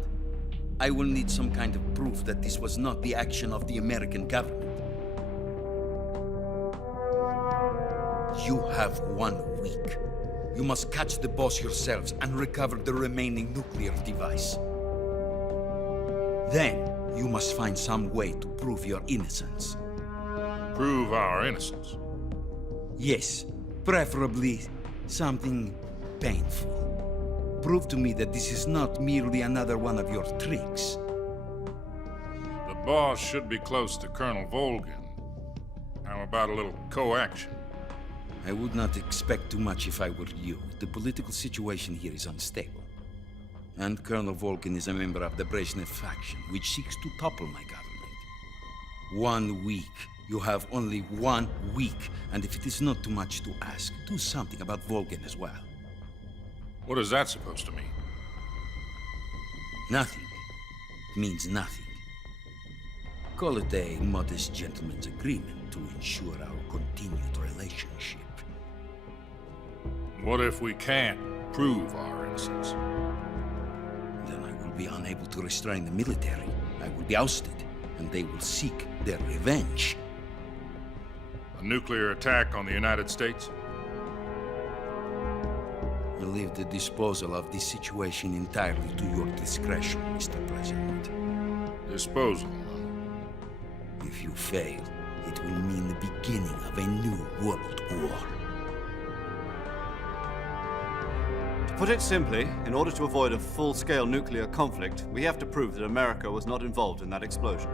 I will need some kind of proof that this was not the action of the American government. You have 1 week. You must catch the boss yourselves and recover the remaining nuclear device. Then, you must find some way to prove your innocence. Prove our innocence? Yes, preferably something painful. Prove to me that this is not merely another one of your tricks. The boss should be close to Colonel Volgin. How about a little co-action? I would not expect too much if I were you. The political situation here is unstable. And Colonel Volgin is a member of the Brezhnev faction, which seeks to topple my government. 1 week. You have only 1 week. And if it is not too much to ask, do something about Volgin as well. What is that supposed to mean? Nothing. Means nothing. Call it a modest gentleman's agreement to ensure our continued relationship. What if we can't prove our innocence? Then I will be unable to restrain the military. I will be ousted, and they will seek their revenge. A nuclear attack on the United States? I leave the disposal of this situation entirely to your discretion, Mr. President. Disposal? If you fail, it will mean the beginning of a new world war. To put it simply, in order to avoid a full-scale nuclear conflict, we have to prove that America was not involved in that explosion.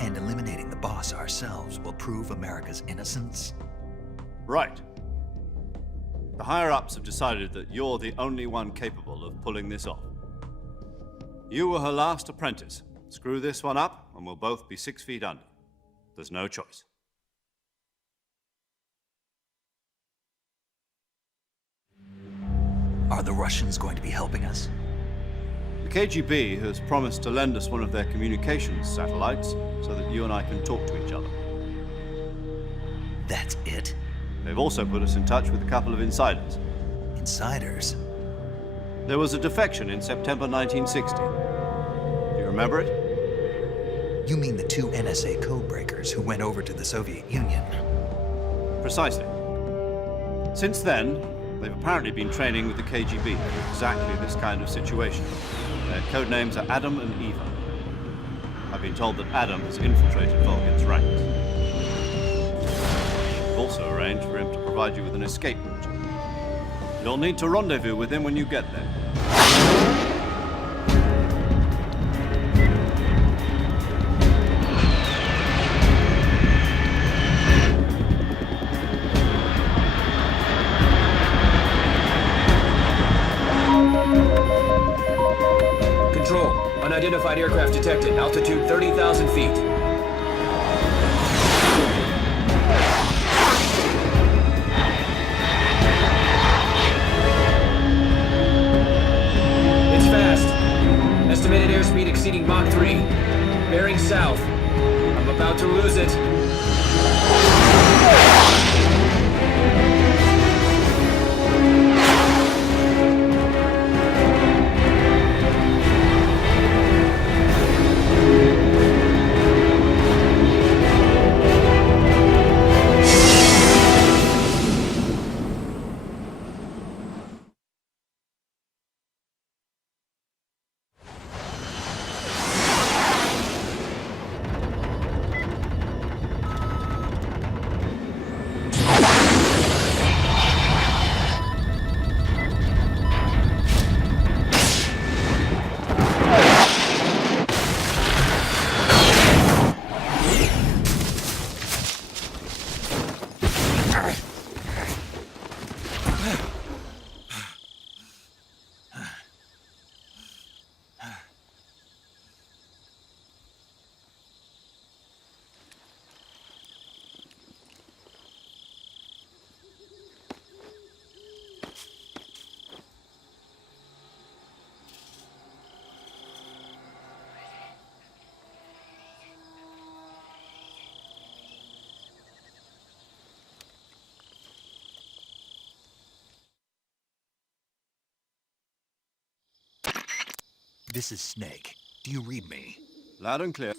And eliminating the boss ourselves will prove America's innocence? Right. The higher-ups have decided that you're the only one capable of pulling this off. You were her last apprentice. Screw this one up, and we'll both be 6 feet under. There's no choice. Are the Russians going to be helping us? The KGB has promised to lend us one of their communications satellites so that you and I can talk to each other. That's it? They've also put us in touch with a couple of insiders. Insiders? There was a defection in September 1960. Do you remember it? You mean the 2 NSA codebreakers who went over to the Soviet Union? Precisely. Since then, they've apparently been training with the KGB for exactly this kind of situation. Their codenames are Adam and Eva. I've been told that Adam has infiltrated Volgin's ranks. We've also arranged for him to provide you with an escape route. You'll need to rendezvous with him when you get there. Control. Unidentified aircraft detected. Altitude 30,000 feet. It's fast. Estimated airspeed exceeding Mach 3. Bearing south. I'm about to lose it. This is Snake. Do you read me? Loud and clear.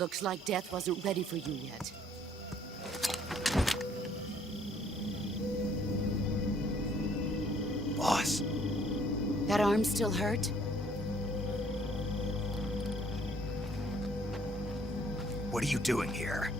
Looks like death wasn't ready for you yet. Boss. That arm still hurt? What are you doing here?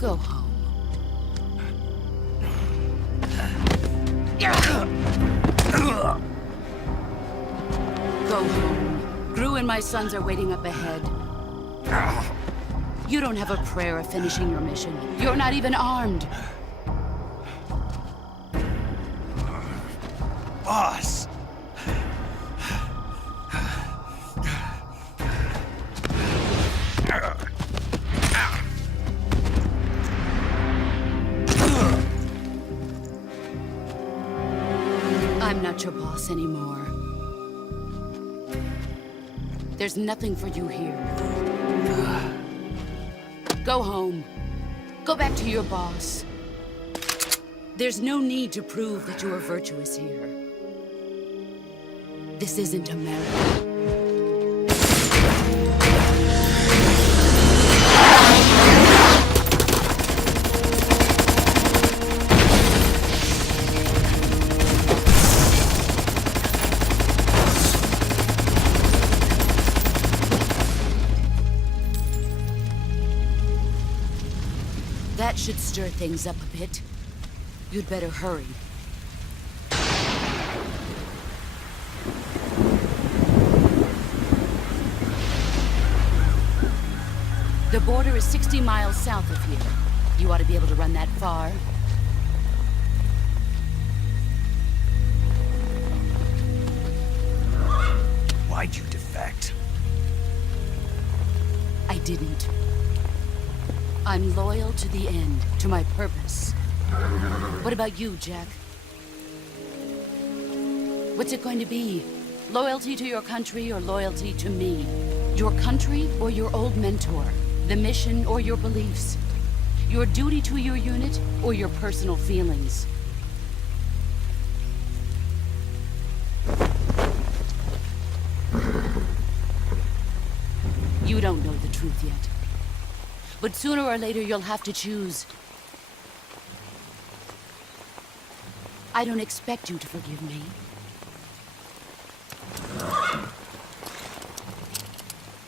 Go home. Go home. Gru and my sons are waiting up ahead. You don't have a prayer of finishing your mission. You're not even armed. Boss! I'm not your boss anymore. There's nothing for you here. Go home. Go back to your boss. There's no need to prove that you are virtuous here. This isn't America. That should stir things up a bit. You'd better hurry. The border is 60 miles south of here. You ought to be able to run that far. Why'd you defect? I didn't. I'm loyal to the end, to my purpose. What about you, Jack? What's it going to be? Loyalty to your country or loyalty to me? Your country or your old mentor? The mission or your beliefs? Your duty to your unit or your personal feelings? You don't know the truth yet. But sooner or later, you'll have to choose. I don't expect you to forgive me.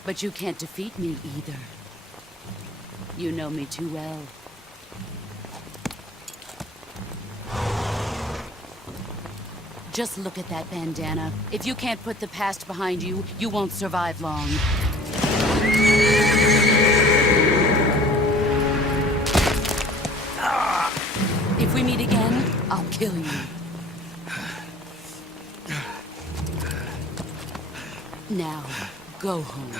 But you can't defeat me either. You know me too well. Just look at that bandana. If you can't put the past behind you, you won't survive long. If we meet again, I'll kill you. Now, go home.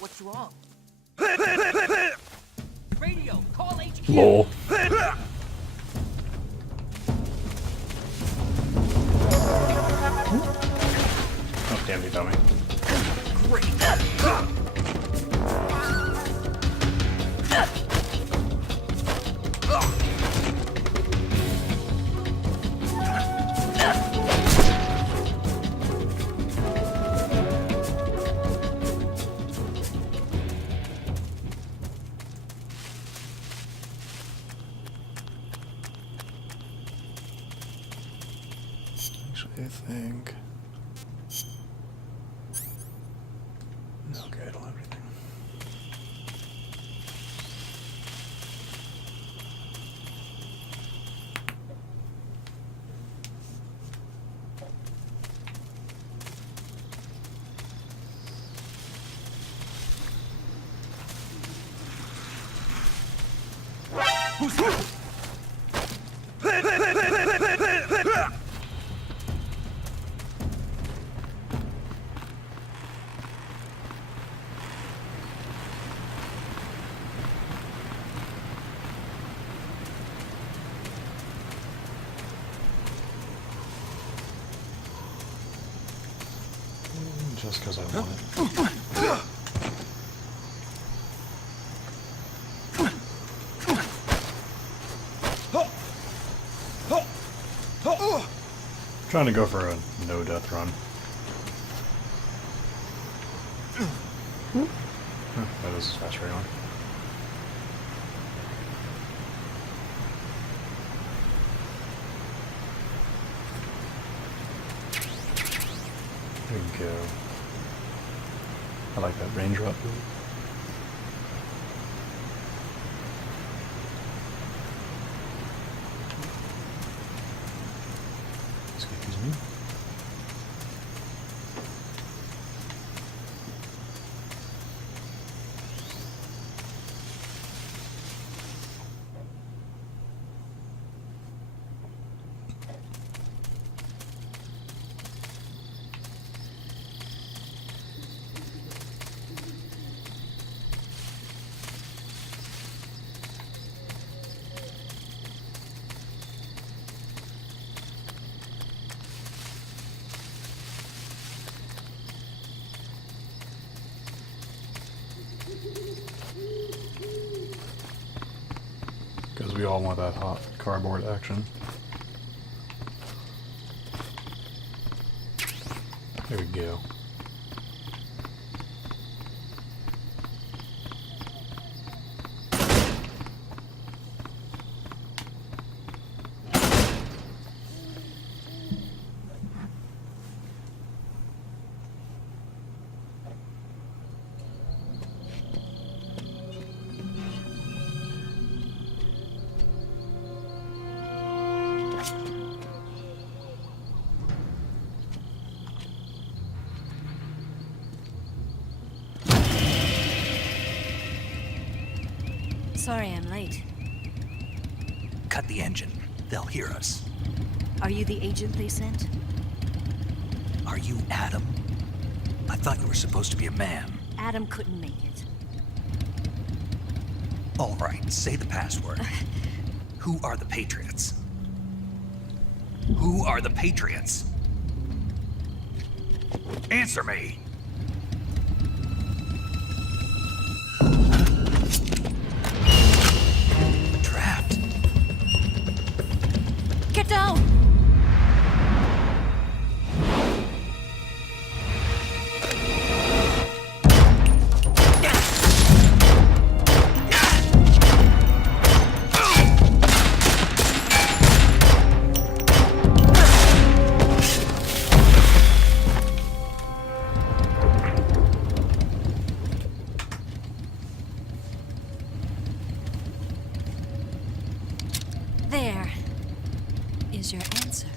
What's wrong? Radio, call HQ. Lol. Oh, damn, you dummy. Great. I think. Okay, I don't have anything. Just because I want it. Trying to go for a no-death run. Oh, this is fast right on. There we go. I like that range drop build. Excuse me. Because we all want that hot cardboard action. There we go. Sorry I'm late. Cut the engine. They'll hear us. Are you the agent they sent? Are you Adam? I thought you were supposed to be a man. Adam couldn't make it. All right, say the password. Who are the Patriots? Who are the Patriots? Answer me! Trapped. Get down! There is your answer.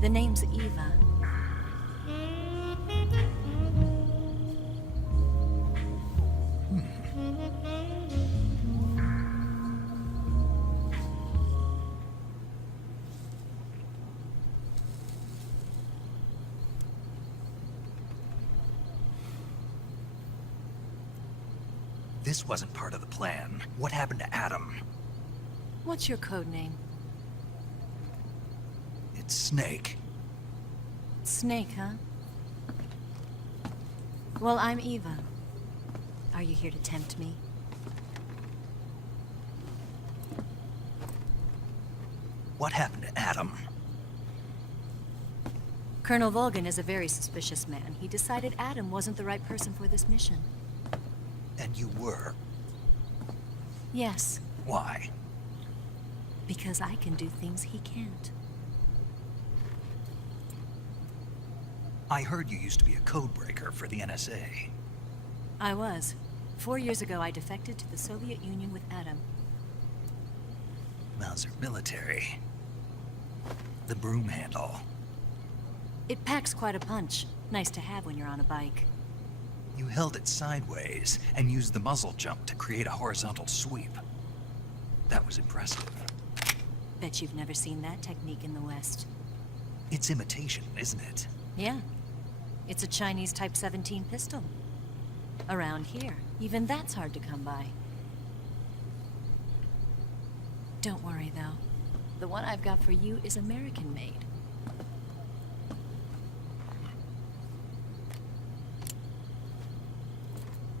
The name's Eva. This wasn't part of the plan. What happened to Adam? What's your code name? It's Snake. Snake, huh? Well, I'm Eva. Are you here to tempt me? What happened to Adam? Colonel Volgan is a very suspicious man. He decided Adam wasn't the right person for this mission. And you were? Yes, Why? because I can do things he can't. I heard you used to be a codebreaker for the NSA. I was. 4 years ago, I defected to the Soviet Union with Adam. Mauser military. The broom handle. It packs quite a punch. Nice to have when you're on a bike. You held it sideways and used the muzzle jump to create a horizontal sweep. That was impressive. Bet you've never seen that technique in the West. It's imitation, isn't it? Yeah. It's a Chinese Type 17 pistol. Around here, even that's hard to come by. Don't worry, though. The one I've got for you is American-made.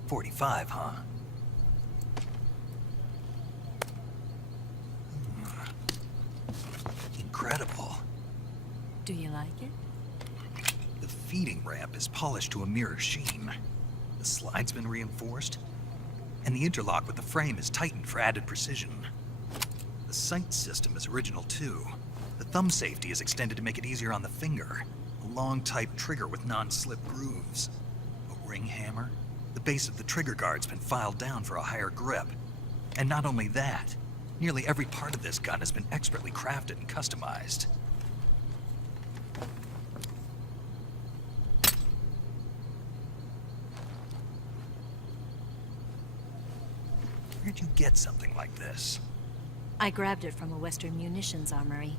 .45, huh? Incredible. Do you like it? The feeding ramp is polished to a mirror sheen. The slide's been reinforced, and the interlock with the frame is tightened for added precision. The sight system is original too. The thumb safety is extended to make it easier on the finger. A long type trigger with non-slip grooves. A ring hammer. The base of the trigger guard's been filed down for a higher grip. And not only that, nearly every part of this gun has been expertly crafted and customized. Where'd you get something like this? I grabbed it from a Western munitions armory.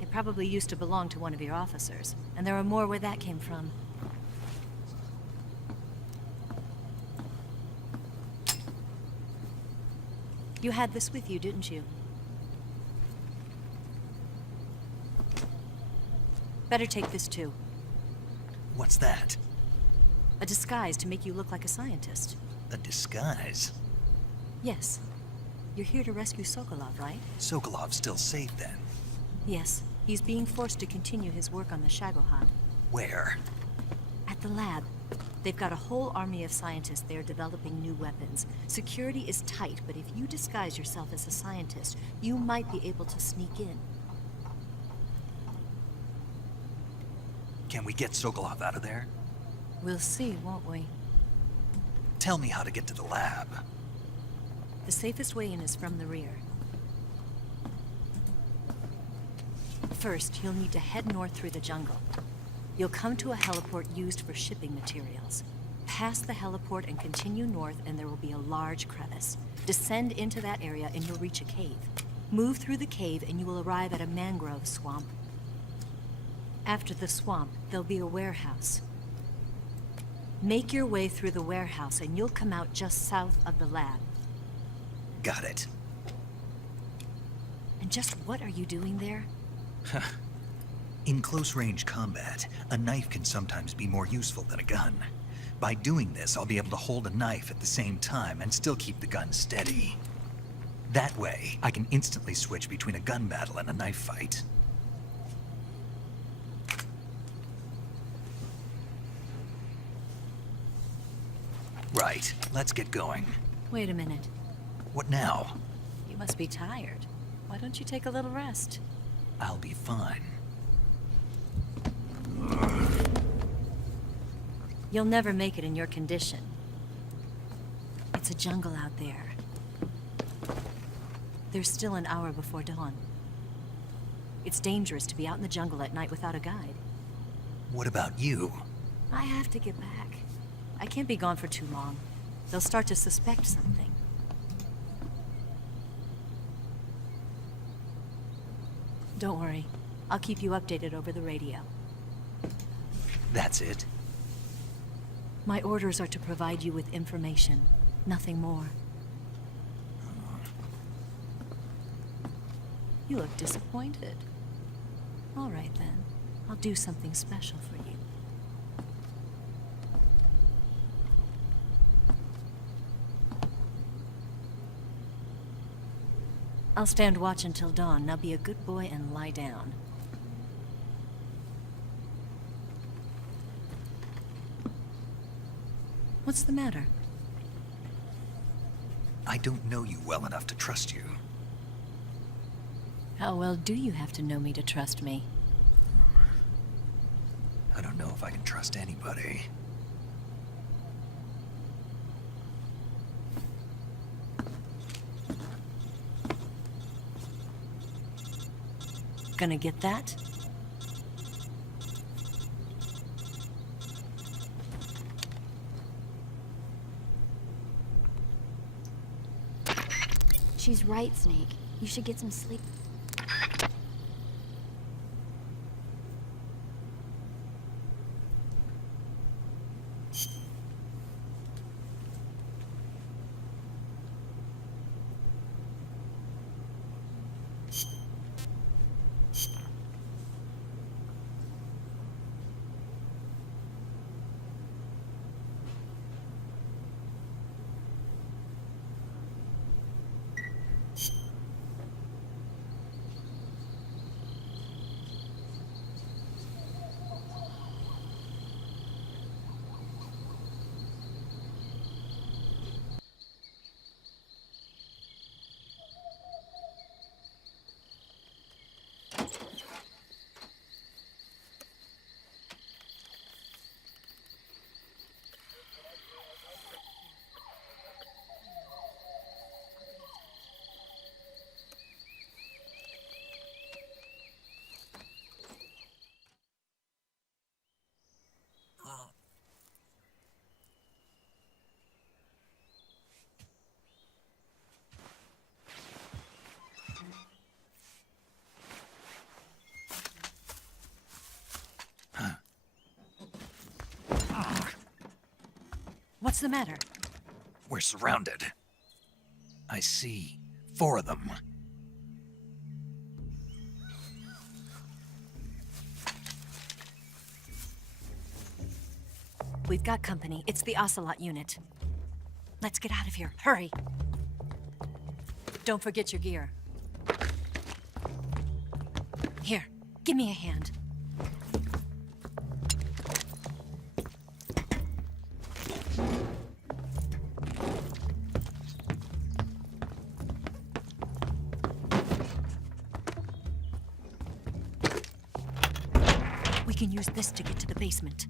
It probably used to belong to one of your officers, and there are more where that came from. You had this with you, didn't you? Better take this too. What's that? A disguise to make you look like a scientist. A disguise? Yes. You're here to rescue Sokolov, right? Sokolov's still safe then? Yes. He's being forced to continue his work on the Shagohod. Where? At the lab. They've got a whole army of scientists there developing new weapons. Security is tight, but if you disguise yourself as a scientist, you might be able to sneak in. Can we get Sokolov out of there? We'll see, won't we? Tell me how to get to the lab. The safest way in is from the rear. First, you'll need to head north through the jungle. You'll come to a heliport used for shipping materials. Pass the heliport and continue north, and there will be a large crevice. Descend into that area and you'll reach a cave. Move through the cave and you will arrive at a mangrove swamp. After the swamp, there'll be a warehouse. Make your way through the warehouse and you'll come out just south of the lab. Got it. And just what are you doing there? In close-range combat, a knife can sometimes be more useful than a gun. By doing this, I'll be able to hold a knife at the same time and still keep the gun steady. That way, I can instantly switch between a gun battle and a knife fight. Right, let's get going. Wait a minute. What now? You must be tired. Why don't you take a little rest? I'll be fine. You'll never make it in your condition. It's a jungle out there. There's still an hour before dawn. It's dangerous to be out in the jungle at night without a guide. What about you? I have to get back. I can't be gone for too long. They'll start to suspect something. Don't worry. I'll keep you updated over the radio. That's it? My orders are to provide you with information, nothing more. You look disappointed. All right then. I'll do something special for you. I'll stand watch until dawn. Now be a good boy and lie down. What's the matter? I don't know you well enough to trust you. How well do you have to know me to trust me? I don't know if I can trust anybody. Gonna get that? She's right, Snake. You should get some sleep. What's the matter? We're surrounded. I see 4 of them. We've got company. It's the Ocelot unit. Let's get out of here. Hurry! Don't forget your gear. Here, give me a hand. We can use this to get to the basement.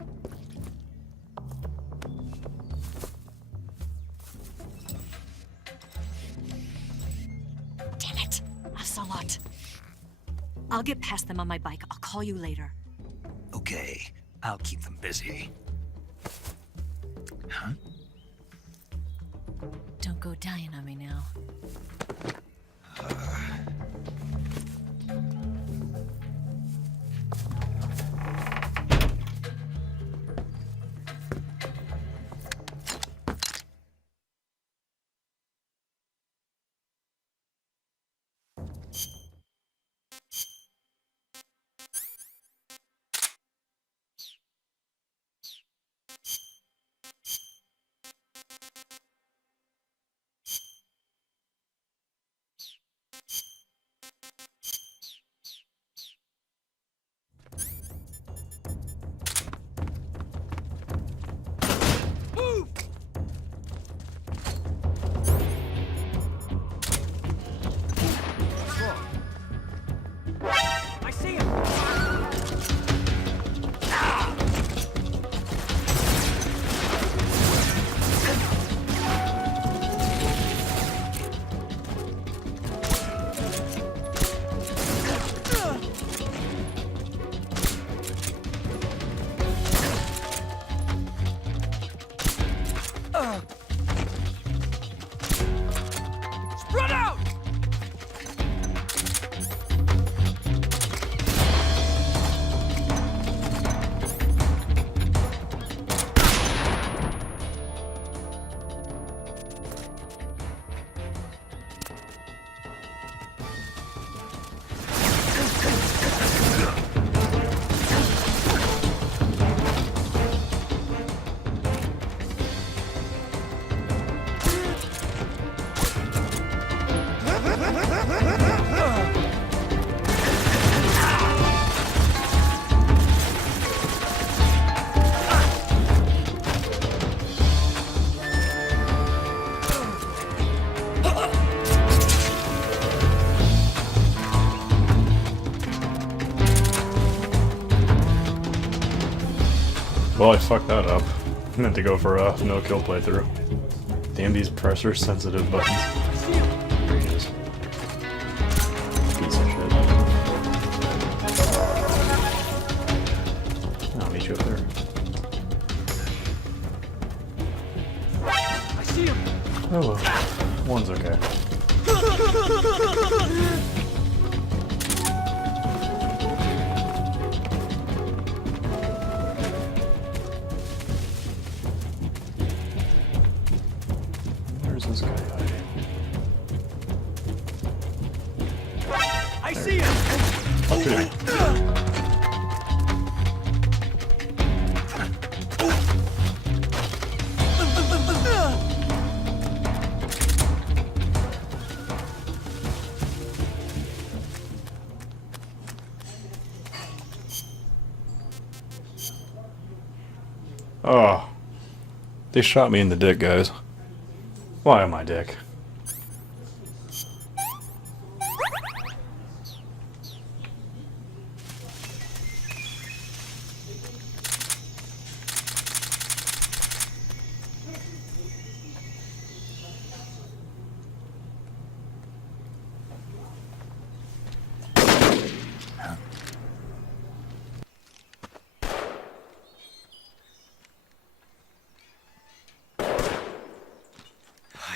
Damn it! Ocelot. I'll get past them on my bike. I'll call you later. Okay, I'll keep them busy. Huh? Don't go dying on me now. well, I fucked that up. I meant to go for a no-kill playthrough. Damn these pressure-sensitive buttons. There he is. Piece of shit. I'll meet you up there. I see him. Oh well. One's okay. Where's this guy hiding? I see him. Okay. Oh. They shot me in the dick, guys. Why am I dick?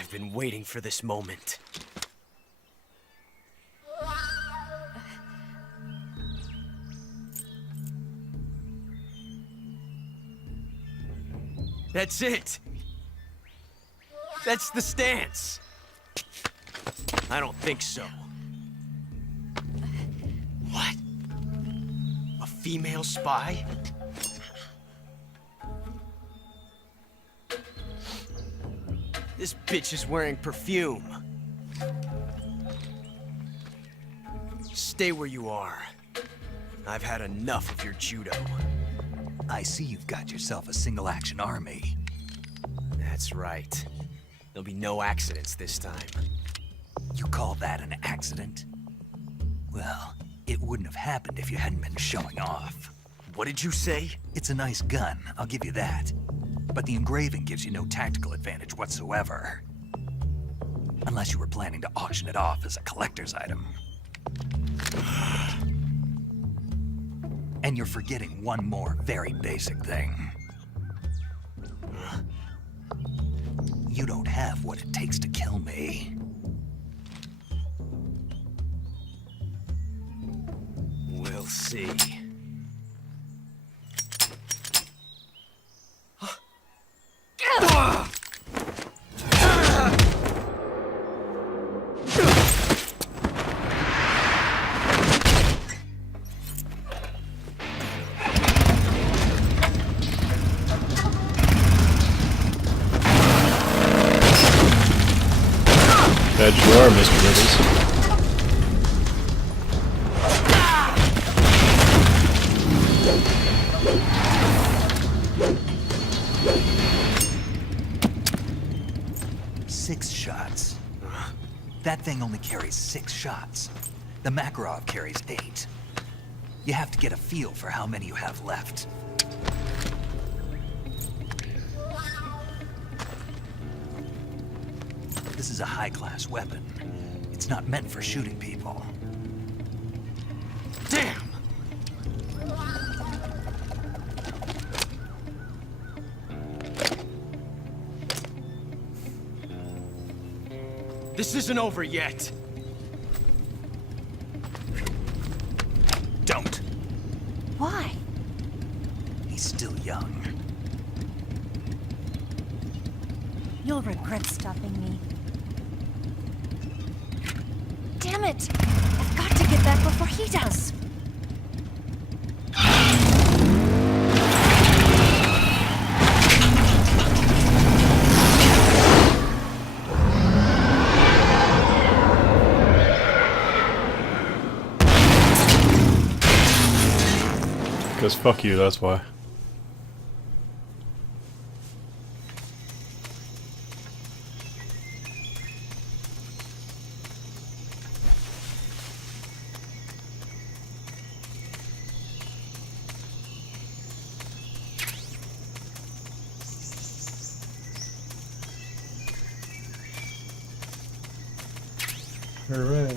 I've been waiting for this moment. That's it. That's the stance. I don't think so. What? A female spy? This bitch is wearing perfume. Stay where you are. I've had enough of your judo. I see you've got yourself a single-action army. That's right. There'll be no accidents this time. You call that an accident? Well, it wouldn't have happened if you hadn't been showing off. What did you say? It's a nice gun, I'll give you that. But the engraving gives you no tactical advantage whatsoever. Unless you were planning to auction it off as a collector's item. And you're forgetting one more very basic thing. You don't have what it takes to kill me. We'll see. That you are, Mr. Withers. Six shots. That thing only carries 6 shots. The Mangrove carries 8. You have to get a feel for how many you have left. This is a high-class weapon. It's not meant for shooting people. Damn! This isn't over yet. Don't. Why? He's still young. You'll regret stopping me. Damn it! I've got to get back before he does. Because fuck you, that's why. Hooray.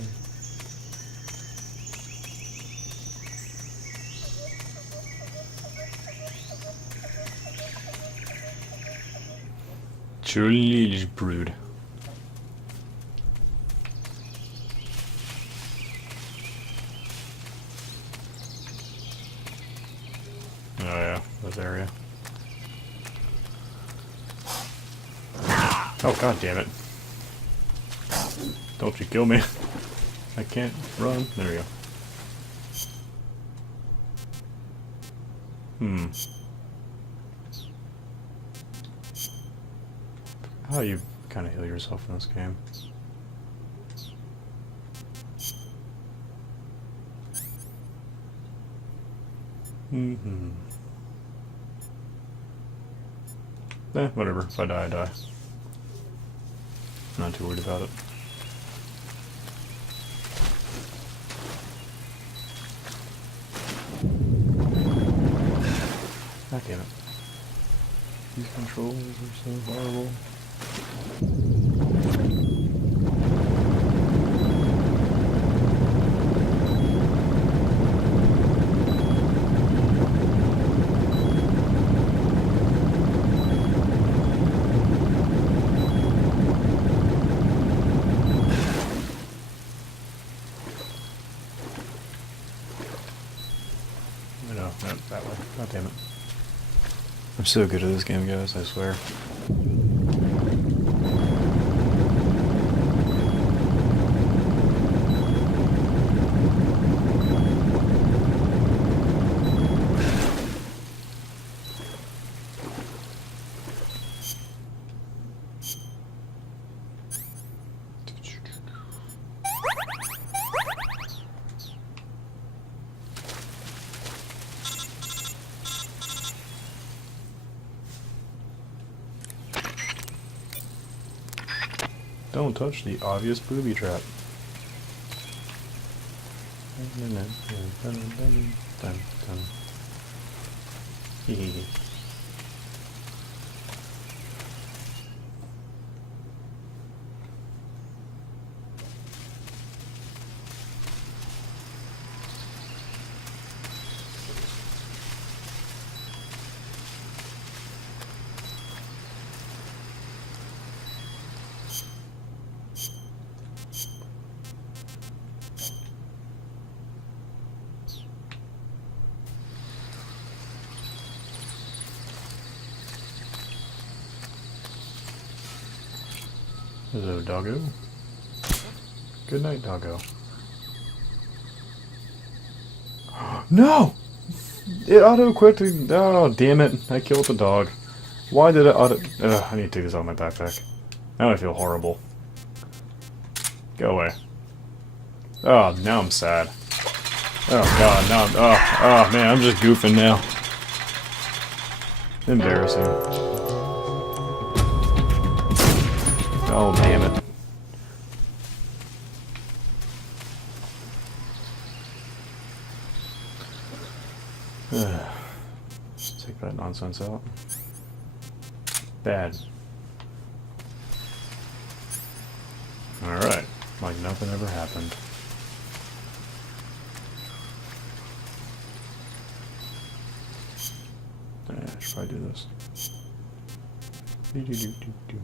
Truly brood. Oh yeah, this area. Oh god damn it. Don't you kill me. I can't run. There we go. How you kind of heal yourself in this game. Whatever. If I die, I die. I'm not too worried about it. God damn it. These controls are so horrible. No, not that way. God damn it. I'm so good at this game, guys, I swear. Don't touch the obvious booby trap. Hehehe. Hello, doggo. Good night, doggo. No! It auto-quit. Oh, damn it. I killed the dog. Why did it auto... Ugh, I need to take this out of my backpack. Now I feel horrible. Go away. Oh, now I'm sad. Oh, God. Now I'm... Oh, man, I'm just goofing now. Embarrassing. Oh, damn it. Take that nonsense out. Bad. Alright. Like nothing ever happened. I should probably do this. Do-do-do-do-do.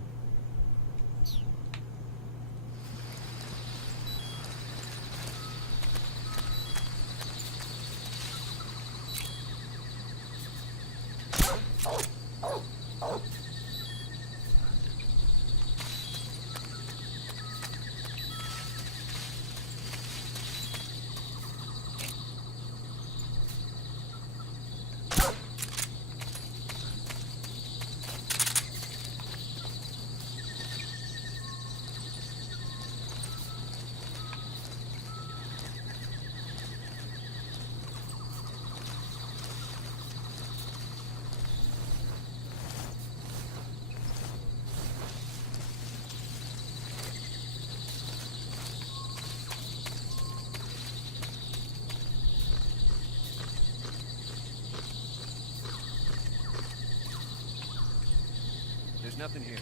There's nothing here.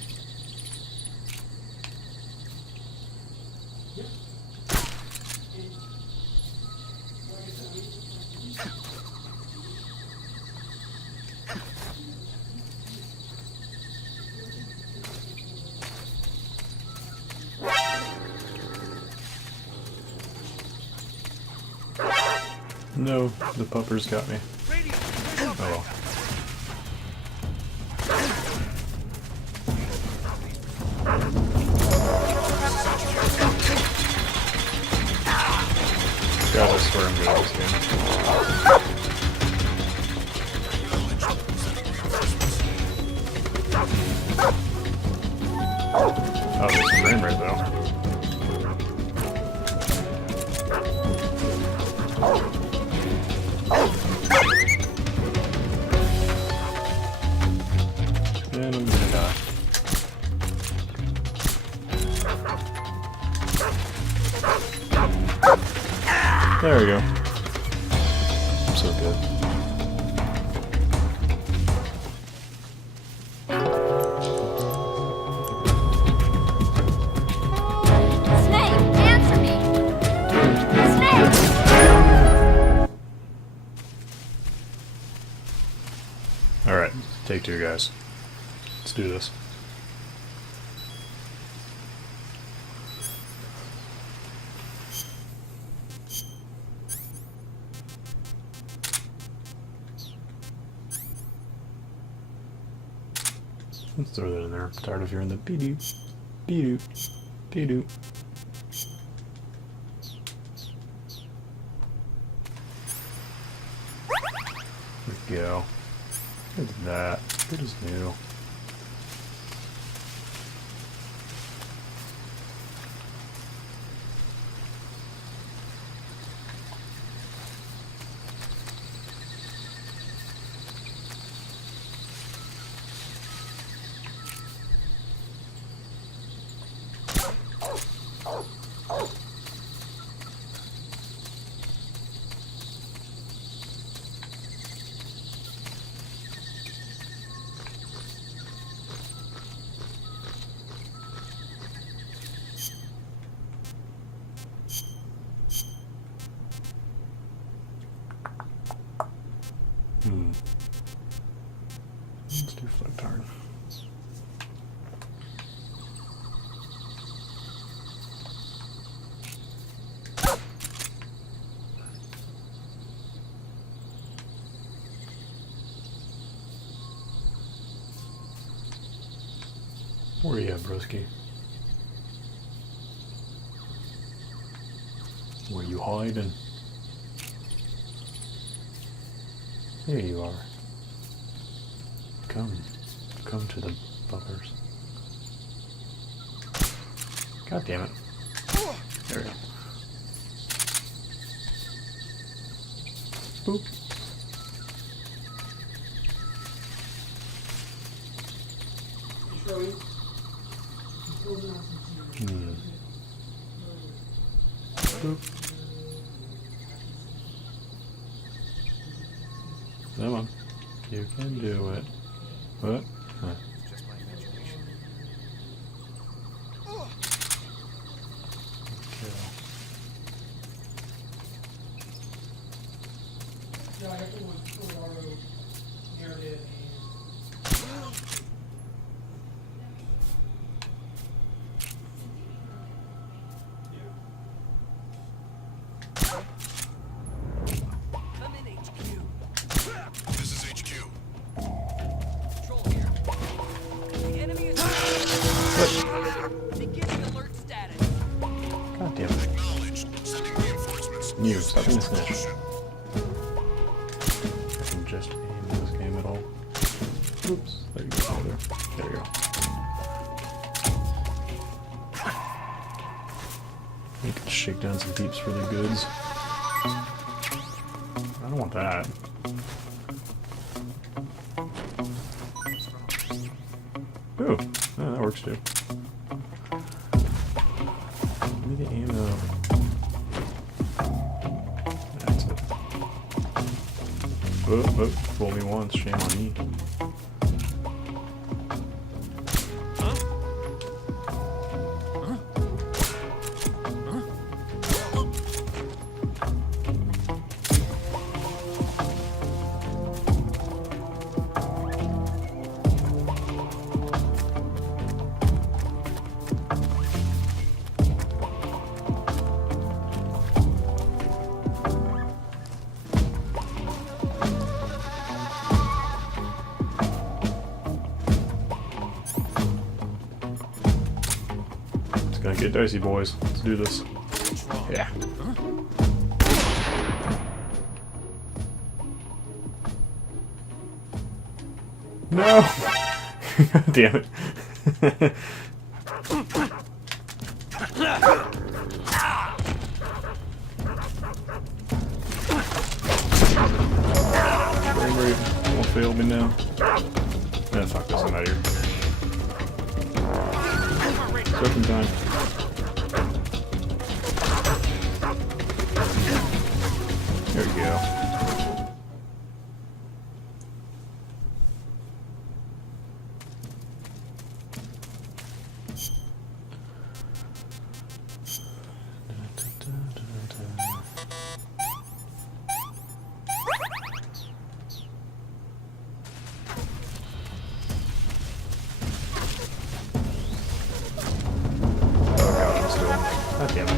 No, the puppers got me. Oh well. God, I swear I'm good at this game. Oh, there's a frame rate though. And I'm gonna die. There we go. I'm so good. Snake, answer me! Snake! Alright, take two, guys. Let's do this. Let's throw that in there. I'm tired of hearing the be-doo, be-doo, be-doo. There we go. Look at that. Good as new. Let's do flip turn. Where you at, broski? Where you hiding? There you are. Come to the bumpers. God damn it. There we go. Boop. Boop. Come on. You can do it. What? Huh. God damn it. You, stop being a snitch. I can just aim this game at all. Oops, there you go. There you go. You can shake down some peeps for the goods. I don't want that. Ooh, yeah, that works too. Give me the ammo. That's it. Oh, fool me once, shame on me. dicey, boys. Let's do this. Yeah. No! God damn it. Frame rate won't fail me now. Ah, fuck this, I'm out of here. Surfing time. There we go. God damn it.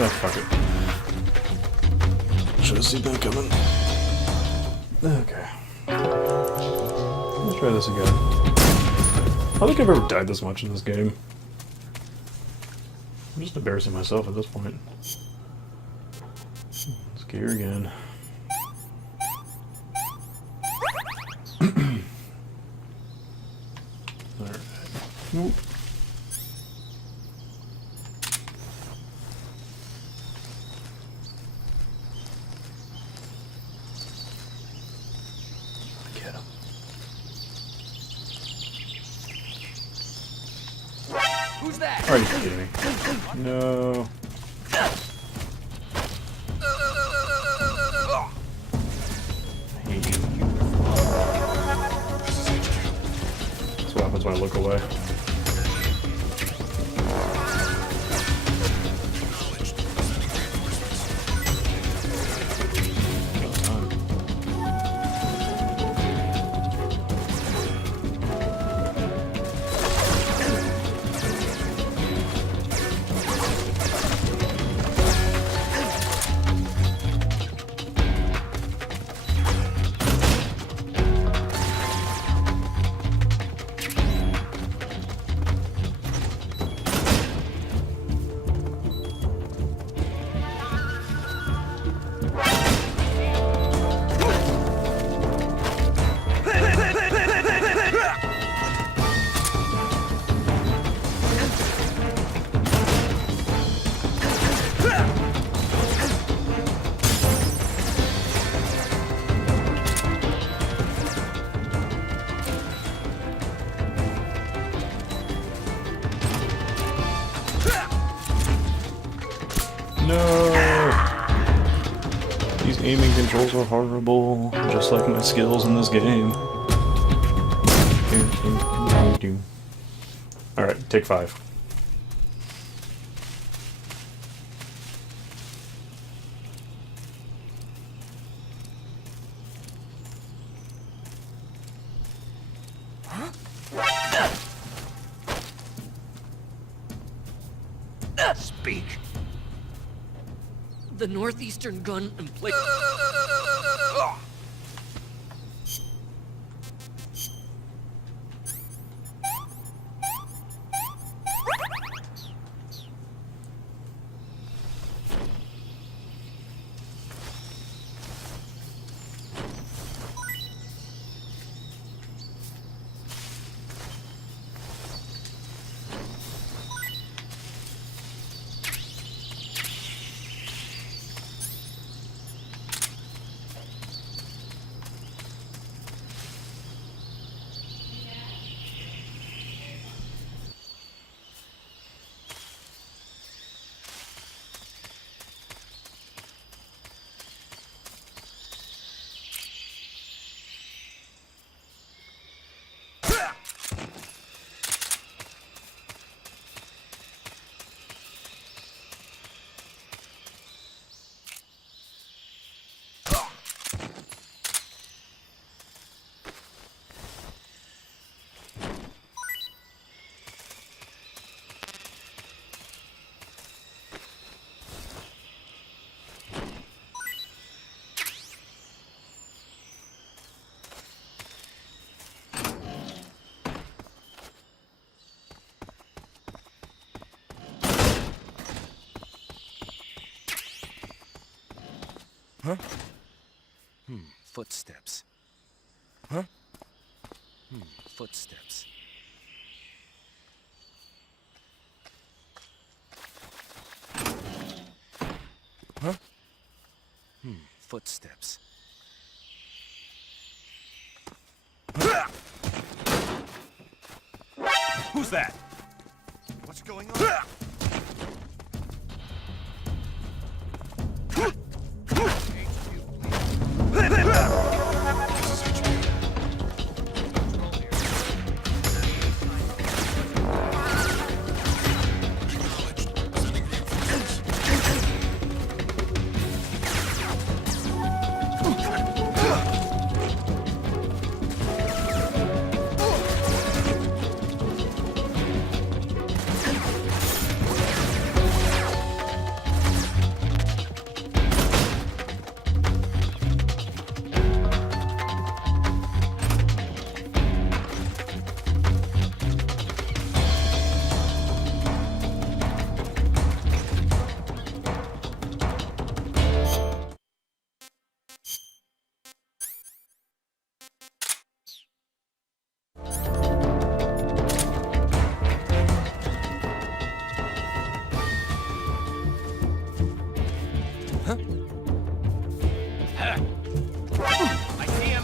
Oh, fuck it. Should have seen that coming. Okay. Let's try this again. I don't think I've ever died this much in this game. I'm just embarrassing myself at this point. Let's get here again. Alright. Nope. Get him. Who's that? Are you kidding me? No. I hate you. That's what happens when I look away. No! These aiming controls are horrible, just like my skills in this game. Alright, take 5. Speak. The northeastern gun and plate. Huh? Footsteps. Huh? Footsteps. Huh? Footsteps. Who's that? What's going on? I see him.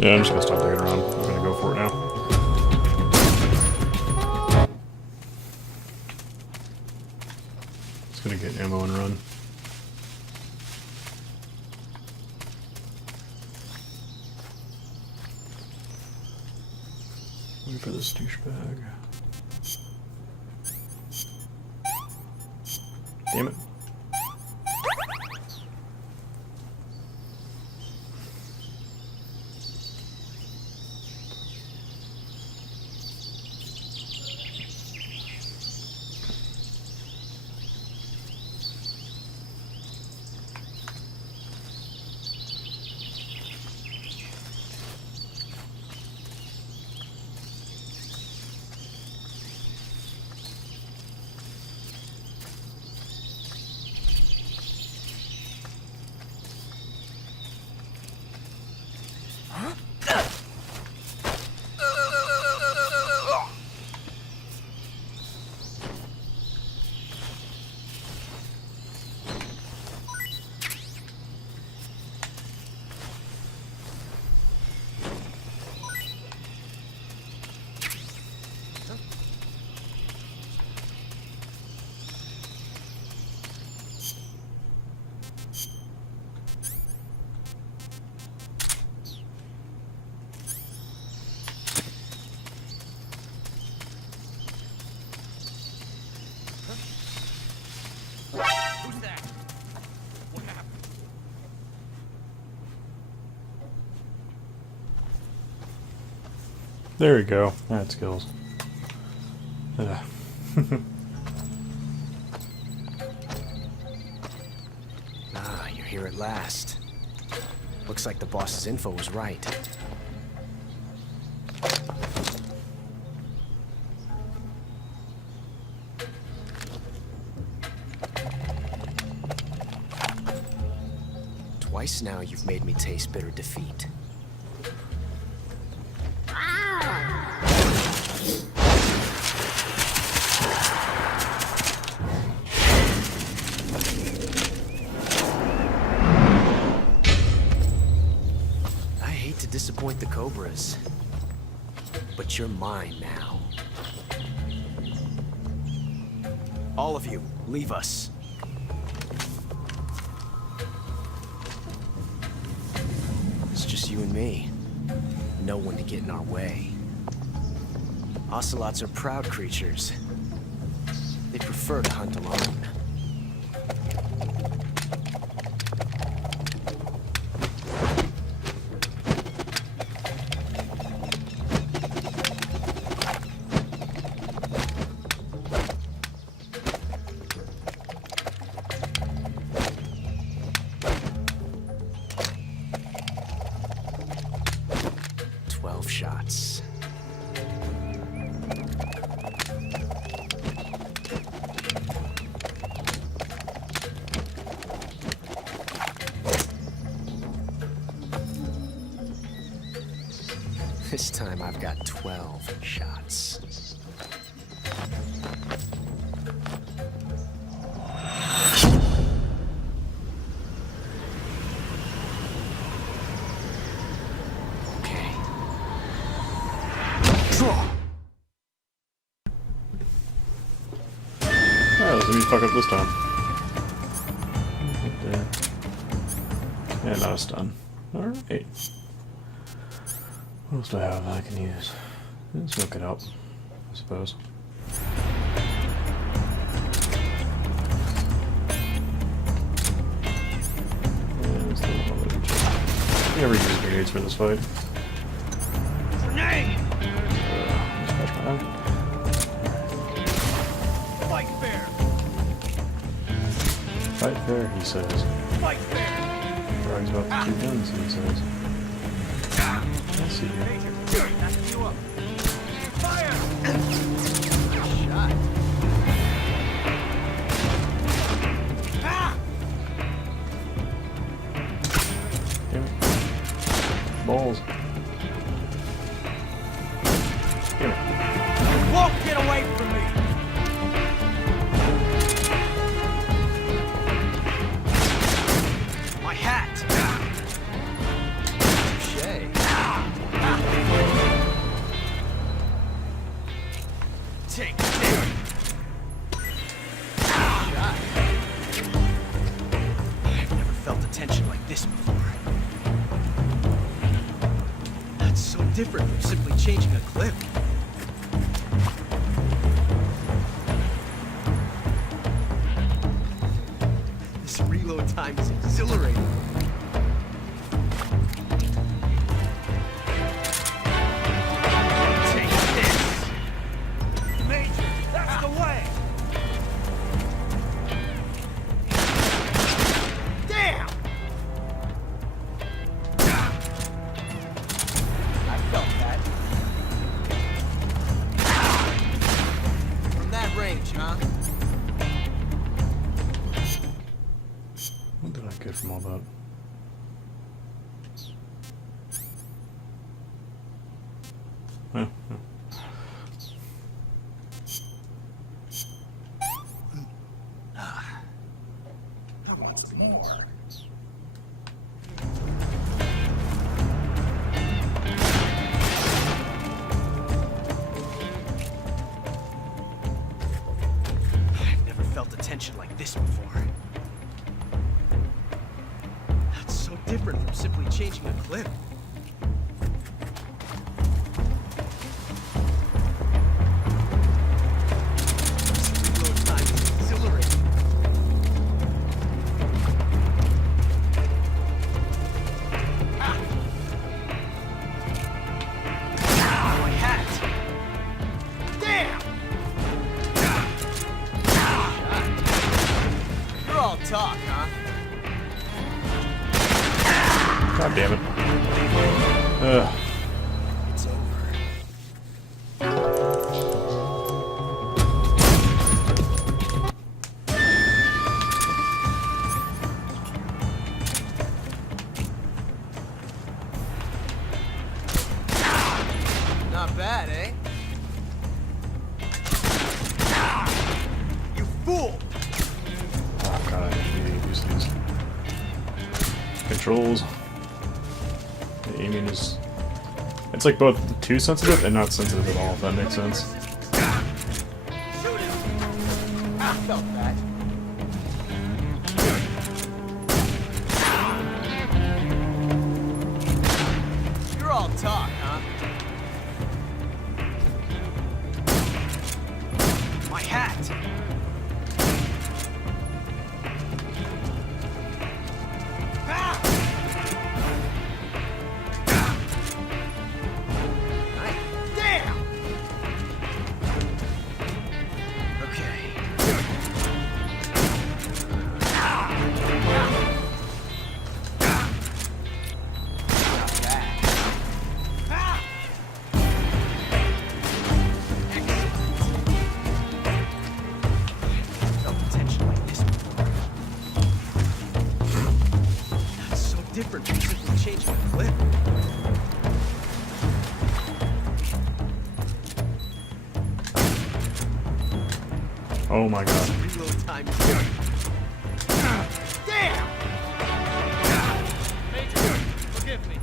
Yeah, I'm just gonna stop digging around. I'm gonna go for it now. Just gonna get ammo and run. Wait for this douchebag. Damn it. Who's that? What happened? There we go. That skills. Ah, you're here at last. Looks like the boss's info was right. Twice now you've made me taste bitter defeat. I hate to disappoint the Cobras, but you're mine now. All of you, leave us. just you and me. No one to get in our way. Ocelots are proud creatures. They prefer to hunt alone. Shots. This time I've got 12 shots. Let me fuck up this time. Right there. Yeah, not a stun. Alright. What else do I have that I can use? Let's look it up, I suppose. I never use grenades for this fight. Grenade! Scratch my eye. Fight fair! Fight fair, he says. Fight fair! Brags about the 2 guns, he says. Let's see here. Backing you up. Fire! Shot. Damn it. Balls. Damn it. You won't get away from me! My hat! Touché. Take this! Shot. I've never felt a tension like this before. That's so different from simply changing a clip. This reload time is exhilarating. Take this! Major, that's the way! Damn! I felt that. From that range, huh? What did I get from all that? Oh, oh. I've never felt a tension like this before. That's so different from simply changing a clip. Reload time is exhilarating. My hat! Damn! You're all talk, huh? God damn it. Ugh. It's over. Not bad, eh? You fool! Oh god, I actually use these. Controls. The aiming is... It's like both too sensitive and not sensitive at all, if that makes sense. Shoot him! I felt that. different from simply changing a clip. Oh my god. Reload time is good. Damn! Major, forgive me.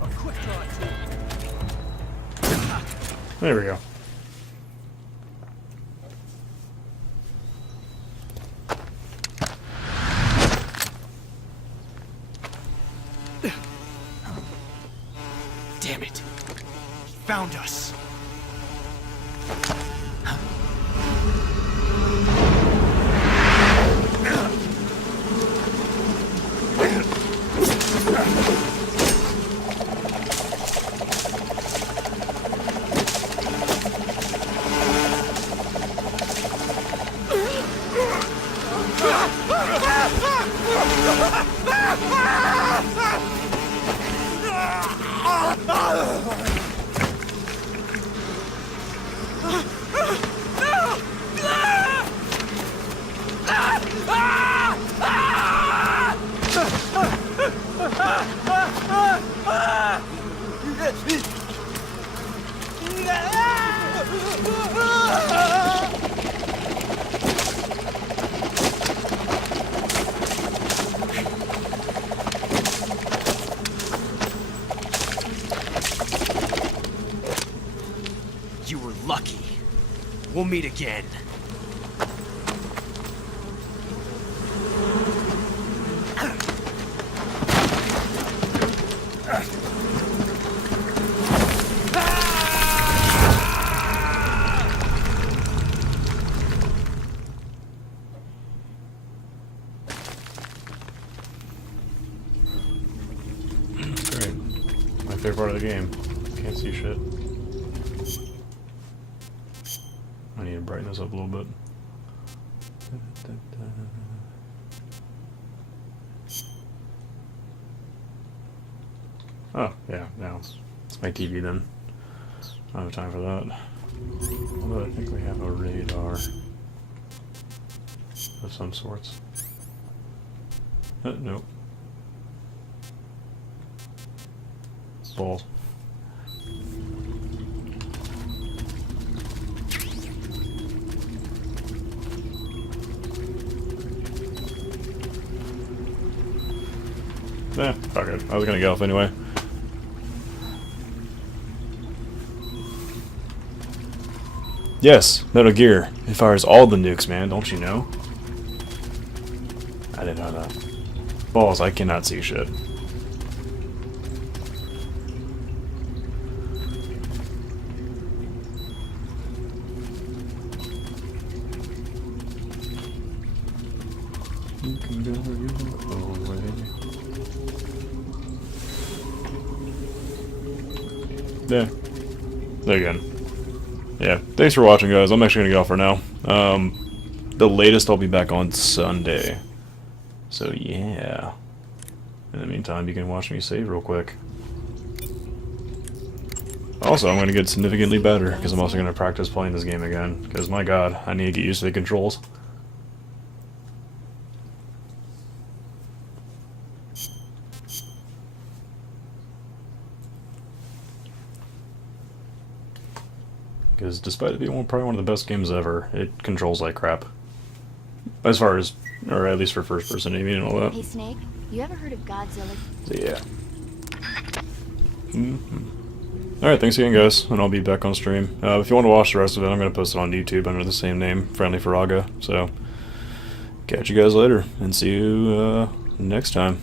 A quick draw too. There we go. Damn it. He found us. You were lucky. We'll meet again. Great. My favorite part of the game. Can't see shit. I need to brighten this up a little bit. Oh, yeah, now it's my TV then. I don't have time for that. Although I think we have a radar of some sorts. Nope. Balls. Fuck it. I was gonna get off anyway. Yes, Metal Gear. It fires all the nukes, man. Don't you know? I didn't know that. Balls, I cannot see shit. You can go your own way. Yeah. There you go. Yeah. Thanks for watching, guys. I'm actually gonna get off for now. The latest I'll be back on Sunday. So yeah. In the meantime, you can watch me save real quick. Also, I'm gonna get significantly better because I'm also gonna practice playing this game again. Because my God, I need to get used to the controls. Because despite it being probably one of the best games ever, it controls like crap. As far as, or at least for first person aiming and all that. Hey Snake, you ever heard of Godzilla? So yeah. Alright, thanks again guys, and I'll be back on stream. If you want to watch the rest of it, I'm going to post it on YouTube under the same name, Friendly Faraga. So, catch you guys later, and see you next time.